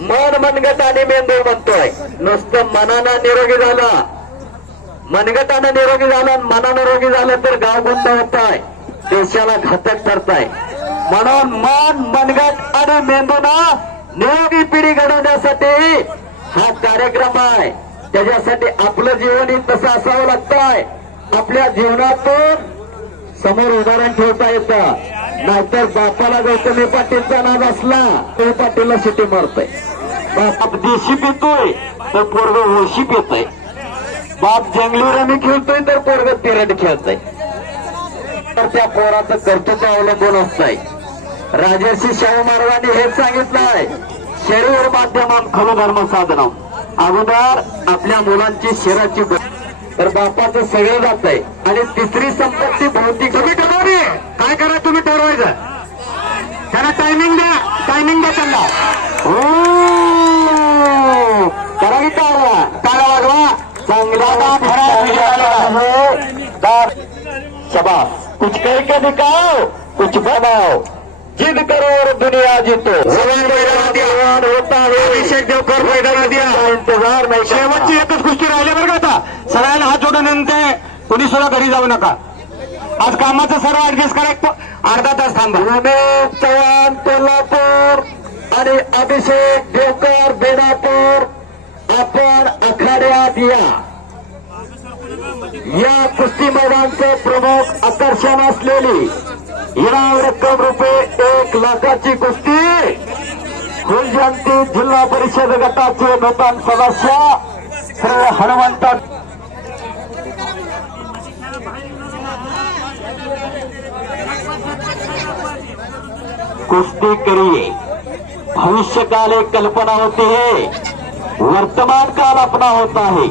मनगट आणि मेंदू म्हणतोय. नुसतं मनानं निरोगी झालं, मनगटानं निरोगी झालं, मनानं निरोगी झालं तर गाव गुंड होत आहे, देशाला घातक ठरताय. म्हणून मनगट आणि मेंदूना निरोगी पिढी घडवण्यासाठी हा कार्यक्रम आहे. त्याच्यासाठी आपलं जीवन तसं असावं लागतंय. आपल्या जीवनातून समोर उदाहरण ठेवता येतं. नाहीतर बापाला गौतमी पाटीलचा नाद असला तर पाटीलला शिटी मारतोय. बाप देशी पितोय तर पोरग ओशी पितोय. बाप जंगली रमी खेळतोय तर पोरग तिरड खेळतोय. तर त्या पोराचं कर्तृत्व अवलंबून असतंय. राजर्षी शाहू महाराजांनी हेच सांगितलंय, शरीर माध्यमात खरं धर्म साधन. अगोदर आपल्या मुलांची शरीराची तर बापाचं सगळं जात आहे. आणि तिसरी संपत्ती भौतिक. तुम्ही ठरवली काय करा, तुम्ही ठरवायचं. त्यांना टायमिंग द्या, टायमिंग द्या त्यांना. करा की टाळा टाळा वाजवा. चांगला शबास. कुछ कह के दिखाओ, कुछ बनाओ, जिद करो और दुनिया जीतो. होता है अभिषेक देवकर मैदानात द्या. इंतजार नाही. शेवटची एकच गोष्टी राहिली बरं का. आता सगळ्यांना हात जोडून विनंती, कोणी सुद्धा घरी जाऊ नका. आज कामाचं सर्व ऍडजस्ट करा. एक अर्धा तास थांबा. उमेश चव्हाण कोल्हापूर आणि अभिषेक देवकर बेनापूर आपण आखाड्यात या कुस्ती मैदानचे प्रमुख आकर्षण असलेली इनाम रक्कम रुपये 1 लाखाची कुस्ती फुलजयंती जिल्हा परिषद गटाचे नूतन सदस्य श्री हनुमंत कुश्ती करिए. भविष्य काल एक कल्पना होती है, वर्तमान काल अपना होता है.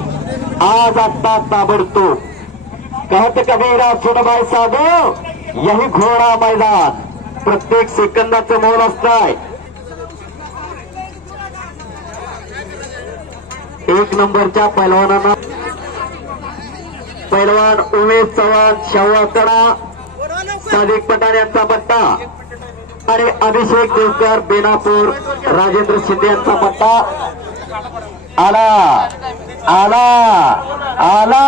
आज आता ताबडतोब. कहत कबीरा सुन भाई साधो, यही घोडा मैदान. प्रत्येक सेकंदाचं मोल असतंय. 1 नंबरच्या पैलवानांना पैलवान उमेश चव्हाण शाहूकडा, सादिक पठाण यांचा पट्टा आणि अभिषेक देवकर बेनापूर राजेंद्र शिंदे यांचा पट्टा. आला आला आला.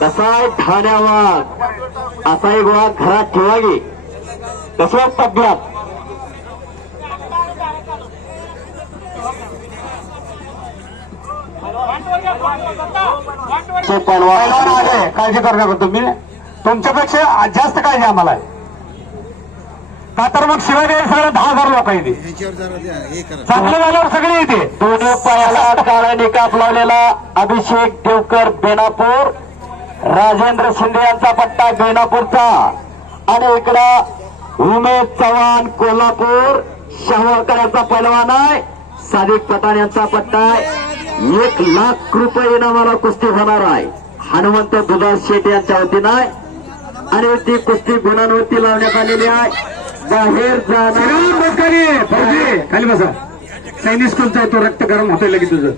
कसा आहे ठाण्यावर असा एक वाघ घरात ठेवा गे. कशा तब्यात पैलवान आले, काळजी करू नका तुम्ही. तुमच्यापेक्षा जास्त काळजी आम्हाला आहे. का तर मग शिवाय सगळं 10,000 लोक येते. चांगलं झाल्यावर सगळे येते. दोन्ही पायाला काळा निकाप लावलेला अभिषेक देवकर बेनापूर, राजेंद्र शिंदे यांचा पट्टा बेनापूरचा. आणि इकडं उमेश चव्हाण कोल्हापूर शाहूकरांचा पैलवान आहे. सादिक पठाण यांचा पट्टा आहे. 1 लाख रुपये इनामाला कुस्ती होणार आहे. हनुमंत दुधाळ शेट यांच्या वतीनं आहे. आणि ती कुस्ती गुणांवरती लावण्यात आलेली आहे. बाहेर जाणार खाली बसा. सैनिक स्कूलचा आहे तो. रक्त गरम होतोय लगेच तुझं.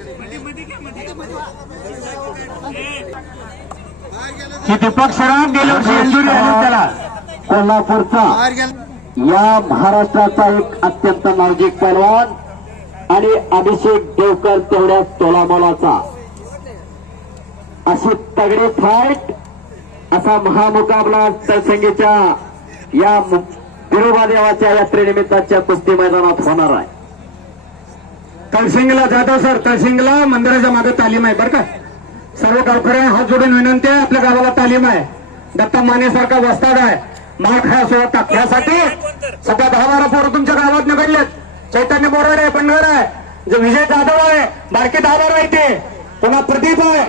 की दीपक शराफ गेल्या वर्षी इंजुरी आली त्याला. कोल्हापूरचा या महाराष्ट्राचा एक अत्यंत नाजूक पैलवान आणि अभिषेक देवकर तेवढ्या तोलामोलाचा. अशी तगडी फाईट, असा महामुकाबला तळसंगीच्या या बिरोबा देवाच्या यात्रेनिमित्ताच्या कुस्ती मैदानात होणार आहे. तळसिंगला जाधव सर, तळसिंगला मंदिराच्या मागे तालीम आहे बरं का. सर्व गावकऱ्या हात जोडून विनंती आहे, आपल्या गावाला तालीम आहे. दत्ता मानेसारखा वस्ताद आहे. माळ खाया सोडता त्यासाठी सध्या 10-12 पोरं तुमच्या गावात निघडलेत. चैतन्य बोरवर आहे, बंडगर आहे, जे विजय जाधव आहे, बारके 10-12 आहे ते, पुन्हा प्रदीप आहे.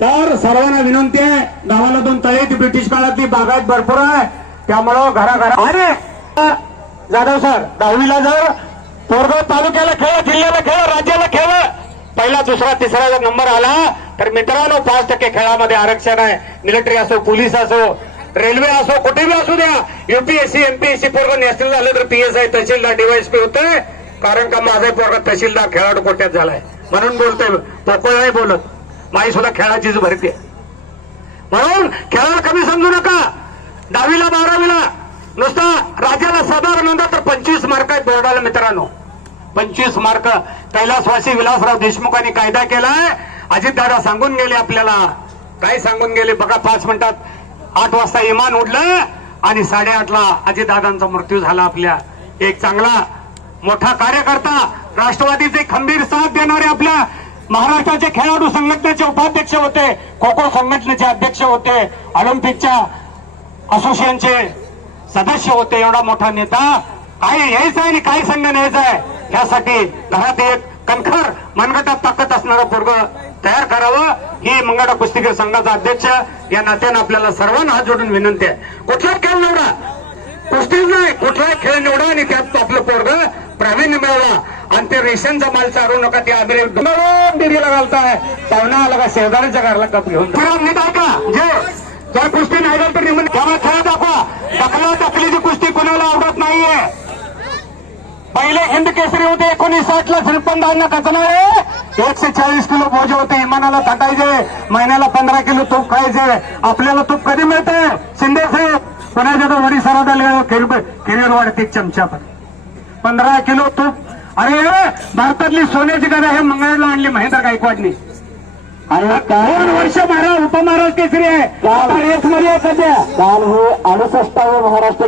तर सर्वांना विनंती आहे, गावाला 2 तळे, ती ब्रिटिश काळातली बागायत भरपूर आहे. त्यामुळं घराघरा अरे जाधव सर 10वीला जर पोरगाव तालुक्याला खेळ, जिल्ह्याला खेळ, राज्याला खेळ, पहिला दुसरा तिसरा जर नंबर आला तर मित्रांनो 5% खेळामध्ये आरक्षण आहे. मिलिटरी असो, पोलीस असो, रेल्वे असो, कुठेही असू द्या. युपीएससी एमपीएससी पोरग नॅशनल झालं तर पीएसआय तहसीलदार डीवायएसपी होतंय. कारण का माझा पोरगा तहसीलदार खेळाडू कोट्यात झालाय म्हणून बोलतोय. पोकळ नाही बोलत. माई सुद्धा खेळाचीच भरते. म्हणून खेळाला कमी समजू नका. 10वीला 12वीला नुसता राज्याला साधारण नोंदा तर 25 मार्क आहेत बोर्डाला मित्रांनो. 25 मार्क. कैलासवासी विलासराव देशमुखांनी कायदा केलाय. अजितदादा सांगून गेले आपल्याला. काय सांगून गेले बघा. 5 मिनिटात 8 वाजता इमान उडलं आणि 8:30ला अजितदादांचा मृत्यू झाला. आपल्या एक चांगला मोठा कार्यकर्ता, राष्ट्रवादीचे खंबीर साथ देणारे, आपल्या महाराष्ट्राचे खेळाडू संघटनेचे उपाध्यक्ष होते, खो खो संघटनेचे अध्यक्ष होते, ऑलिम्पिकच्या असोसिएशनचे सदस्य होते. एवढा मोठा नेता काय यायचा आणि काय संघ न्यायचा आहे यासाठी घरात एक कणखर मनगटात ताकद असणारं पोरग तयार करावं ही मंगळा कुस्तीगीर संघाचा अध्यक्ष या नात्यानं आपल्याला सर्वांना हात जोडून विनंती आहे. कुठला खेळ निवडा, कुस्तीच नाही, कुठलाही खेळ निवडा आणि त्यात आपलं पोरग प्रावीण्य मिळवा आणि ते रेशनचा माल चारू नका. ते आम्ही डेरीला घालताय, पाहुणा आला का शेजाऱ्याच्या घराला कप घेऊन नीट ऐका. जे कुस्ती नाही झाली तर निमून त्यामुळे खेळ दाखवा. टकला टकलीची कुस्ती कुणाला आवडत नाहीये. पहिले हिंद केसरी होते 1960 ला श्रीपंधांना कचनारे 140 किलो बोजे होते. इमानाला थाटायचे, महिन्याला 15 किलो तूप खायचे. आपल्याला तूप कधी मिळते शिंदे साहेब? कोणाच्या तर वरी सरादा केरीवर वाढते चमचा पण 15 किलो तूप. अरे भारतातली सोन्याची गदा हे मंगळाला आणली महेंद्र गायकवाडनी. आणि काल 2 वर्ष उपमहाराष्ट्र केसरी आहे. रेसमध्ये सध्या काल हे 68वे महाराष्ट्र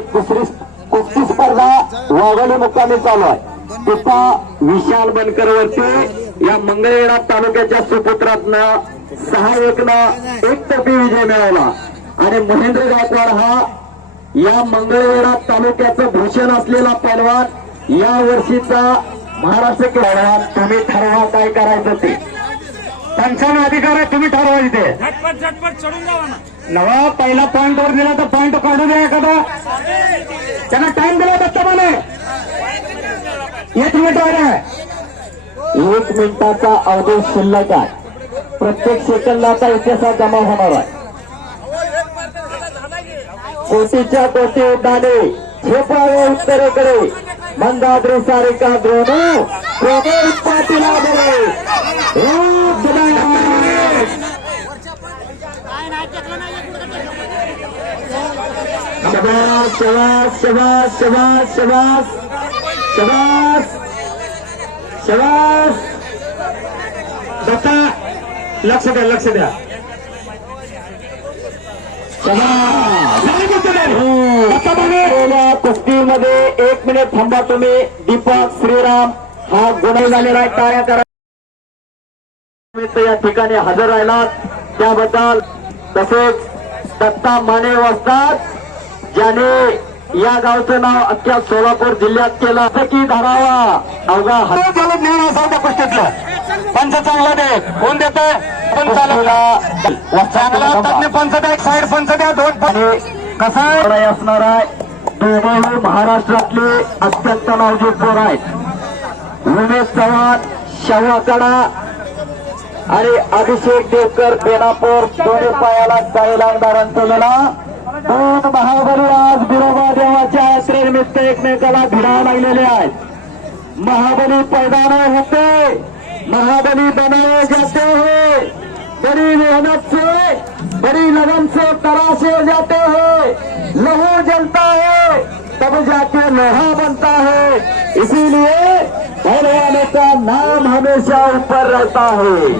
कुस्ती स्पर्धा वाघोली मुक्कामी चालू आहे. तिथं विशाल बनकर वरती या मंगळवेढा तालुक्याच्या सुपुत्रातनं 6-1 एकतर्फी विजय मिळवला. आणि महेंद्र गायकवाड हा या मंगळवेढा तालुक्याचं भूषण असलेला पैलवान या वर्षीचा महाराष्ट्र खेळाडू. तुम्ही ठरवा काय करायचं ते. पंचांना अधिकार आहे, तुम्ही ठरवा. इथे झटपट चढून जावा ना. नवा पहिला पॉईंट वर दिला तर पॉईंट काढू द्या एखादा. त्यांना टाइम दिला दत्तामाने 1 मिनिट आहे. 1 मिनिटाचा अवधेश शिल्लक आहे. प्रत्येक सेकंदाचा इतिहास जमा होणार आहे. कोटीच्या कोटी उड्डाणे झेपावे उत्तरेकडे मंदाद्री सारिका द्रोण पाटीला बरे शबास शबास शबास शबास शबास शबास शबास. दत्ता लक्ष द्या, लक्ष द्या. कुस्तीमध्ये 1 मिनिट थांबा तुम्ही. दीपक श्रीराम हा गुन्हा झालेला आहे. टाळ्या करा. या ठिकाणी हजर राहिलात त्याबद्दल. तसेच दत्ता माने वस्ताद ज्याने या गावचं नाव अख्ख्या सोलापूर जिल्ह्यात केलं. की धारावा अवघा त्याला ज्ञान असावं त्या कुस्तीतलं. पंच चांगला दे. कोण देत चांगला तज्ञ पंच द्या, एक साईड पंच द्या, 2 कसा असणार आहे. दोघेही महाराष्ट्रातले अत्यंत नावजीत पोर आहेत. उमेश चव्हाण शहाकडा आणि अभिषेक देवकर बेनापूर. दोन्ही पायाला काही लागणारांचा झाला. 2 महाबली आज बिरोबा देवाच्या यात्रेनिमित्त एकमेकाला भिडायला लागलेले आहेत. महाबली पैदा नहीं होते, महाबली बनाए जाते हैं. बड़ी मेहनत से, बड़ी लगन से तराशे जाते हैं. लहू जलता है तब जाके लोहा बनता है. इसीलिए पहलवानों का नाम हमेशा ऊपर रहता है.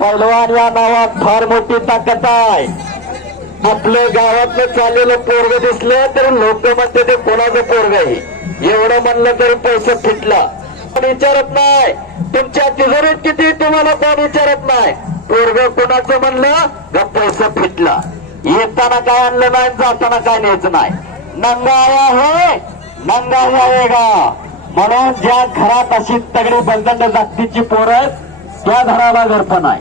पहलवान या नावात फार मोठी ताकद आहे. आपल्या गावातलं चाललेलं पोरग दिसलं तर लोक म्हणते ते कोणाचं पोरग आहे. एवढं म्हणलं तरी पैसे फिटला. कोण विचारत नाही तुमच्या तिजोरीत किती, तुम्हाला कोण विचारत नाही. पोरग कोणाचं म्हणलं का पैसा फिटला. येताना काय आणलं नाही, जाताना काय न्यायचं नाही. नंगा आया है नंगा जाएगा. म्हणून ज्या घरात अशी तगडी बंदंड जातीची पोरं आहेत त्या घराला दर्पण आहे.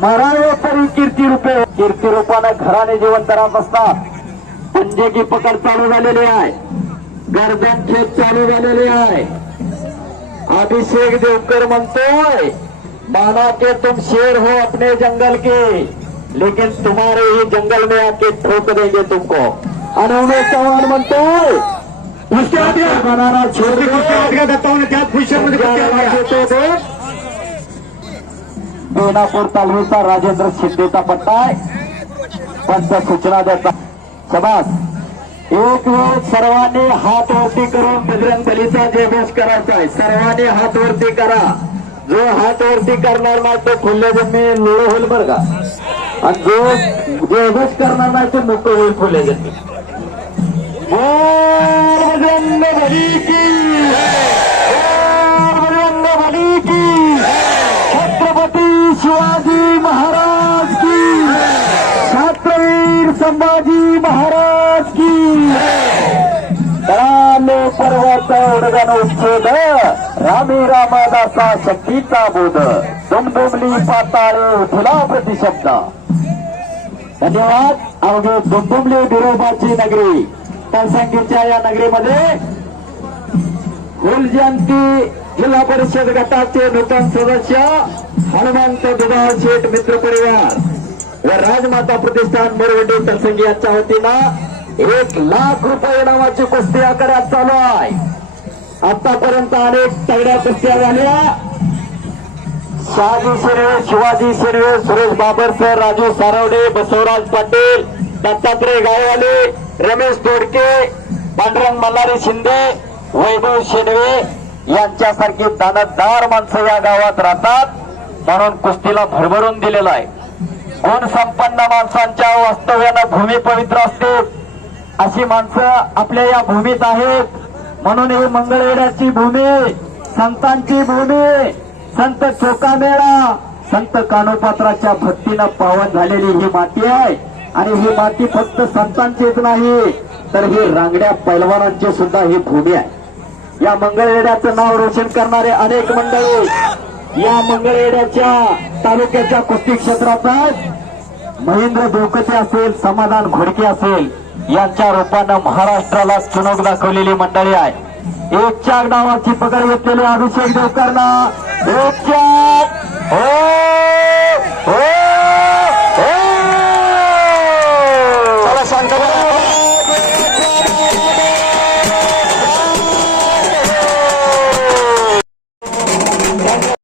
मरावे तरी कीर्तिरूपानं घराने जिवंत राहत असतात. पंजे की पकड चालू झालेली आहे. गर्दन खेच चालू झालेली आहे. अभिषेक देवकर म्हणतोय माना के तुम शेर हो अपने जंगल के, लेकिन तुम्हारे ही जंगल में आके ठोक देंगे तुमको. आणि उमेश चव्हाण म्हणतोय बनाना छोड़ त्यात खुशी. बेनापूर तालुका राजेंद्र शिंदेचा पट्टा आहे. पंच सूचना देतात. शबास. एक वेळ सर्वांनी हात वरती करून बजरंग बलीचा जयघोष करायचा आहे. सर्वांनी हात वरती करा. जो हात वरती करणार नाही तो खुल्ले जमी लोळ होईल बरं का. आणि जो जयघोष करणार नाही तो मोकळ होईल खुल्ले जमी. बजरंग बली की, बजरंग बली की, छत्रपती शिवाजी महाराज की, छात्रवीर संभाजी महाराज की. रामे पर्वत उडगण उच्छेद रामी रामदासा शक्तीचा बोध दुमदुमली पाताळे तुला प्रतिशब्द. धन्यवाद. अवघे दुमदुमली बिरोबाची नगरी तळसंगीच्या या नगरीमध्ये फुलजयंती जिल्हा परिषद गटाचे नूतन सदस्य हनुमंत दुधाळ शेठ मित्र परिवार व राजमाता प्रतिष्ठान मोरवडी तळसंगी यांच्या वतीनं 1,00,000 रुपये इनामाची कुस्ती आखाड्यात चालू आहे. आतापर्यंत अनेक तगड्या कुस्त्या झाल्या. शहाजी शिरवे, शिवाजी शिरवे, सुरेश बाबरसर, राजू सारवडे, बसवराज पाटील, दत्तात्रय गायवाले, रमेश दोडके, पांडुरंग मल्हारी शिंदे, वैभव शेडवे यांच्यासारखी दानतदार माणसं या गावात राहतात. म्हणून कुस्तीला भरभरून दिलेला आहे. गुण संपन्न माणसांच्या वास्तव्यानं भूमी पवित्र असते. अशी माणसं आपल्या या भूमीत आहेत. म्हणून ही मंगळवेढ्याची भूमी, संतांची भूमी, संत चोकामेळा, संत कानोपात्राच्या भक्तीनं पावन झालेली ही माती आहे. आणि ही माती फक्त संतांचीच नाही तर ही रांगड्या पैलवानांची सुद्धा ही भूमी आहे. या मंगळवेढ्याचं नाव रोशन करणारे अनेक मंडळी या मंगळवेढ्याच्या तालुक्याच्या कुस्ती क्षेत्रात महेंद्र देवकते असेल, समाधान घोडके असेल यांच्या रूपानं महाराष्ट्राला चुनोक दाखवलेली मंडळी आहे. एक चाक नावाची पकड घेतलेले अभिषेक देवकरना एक चाक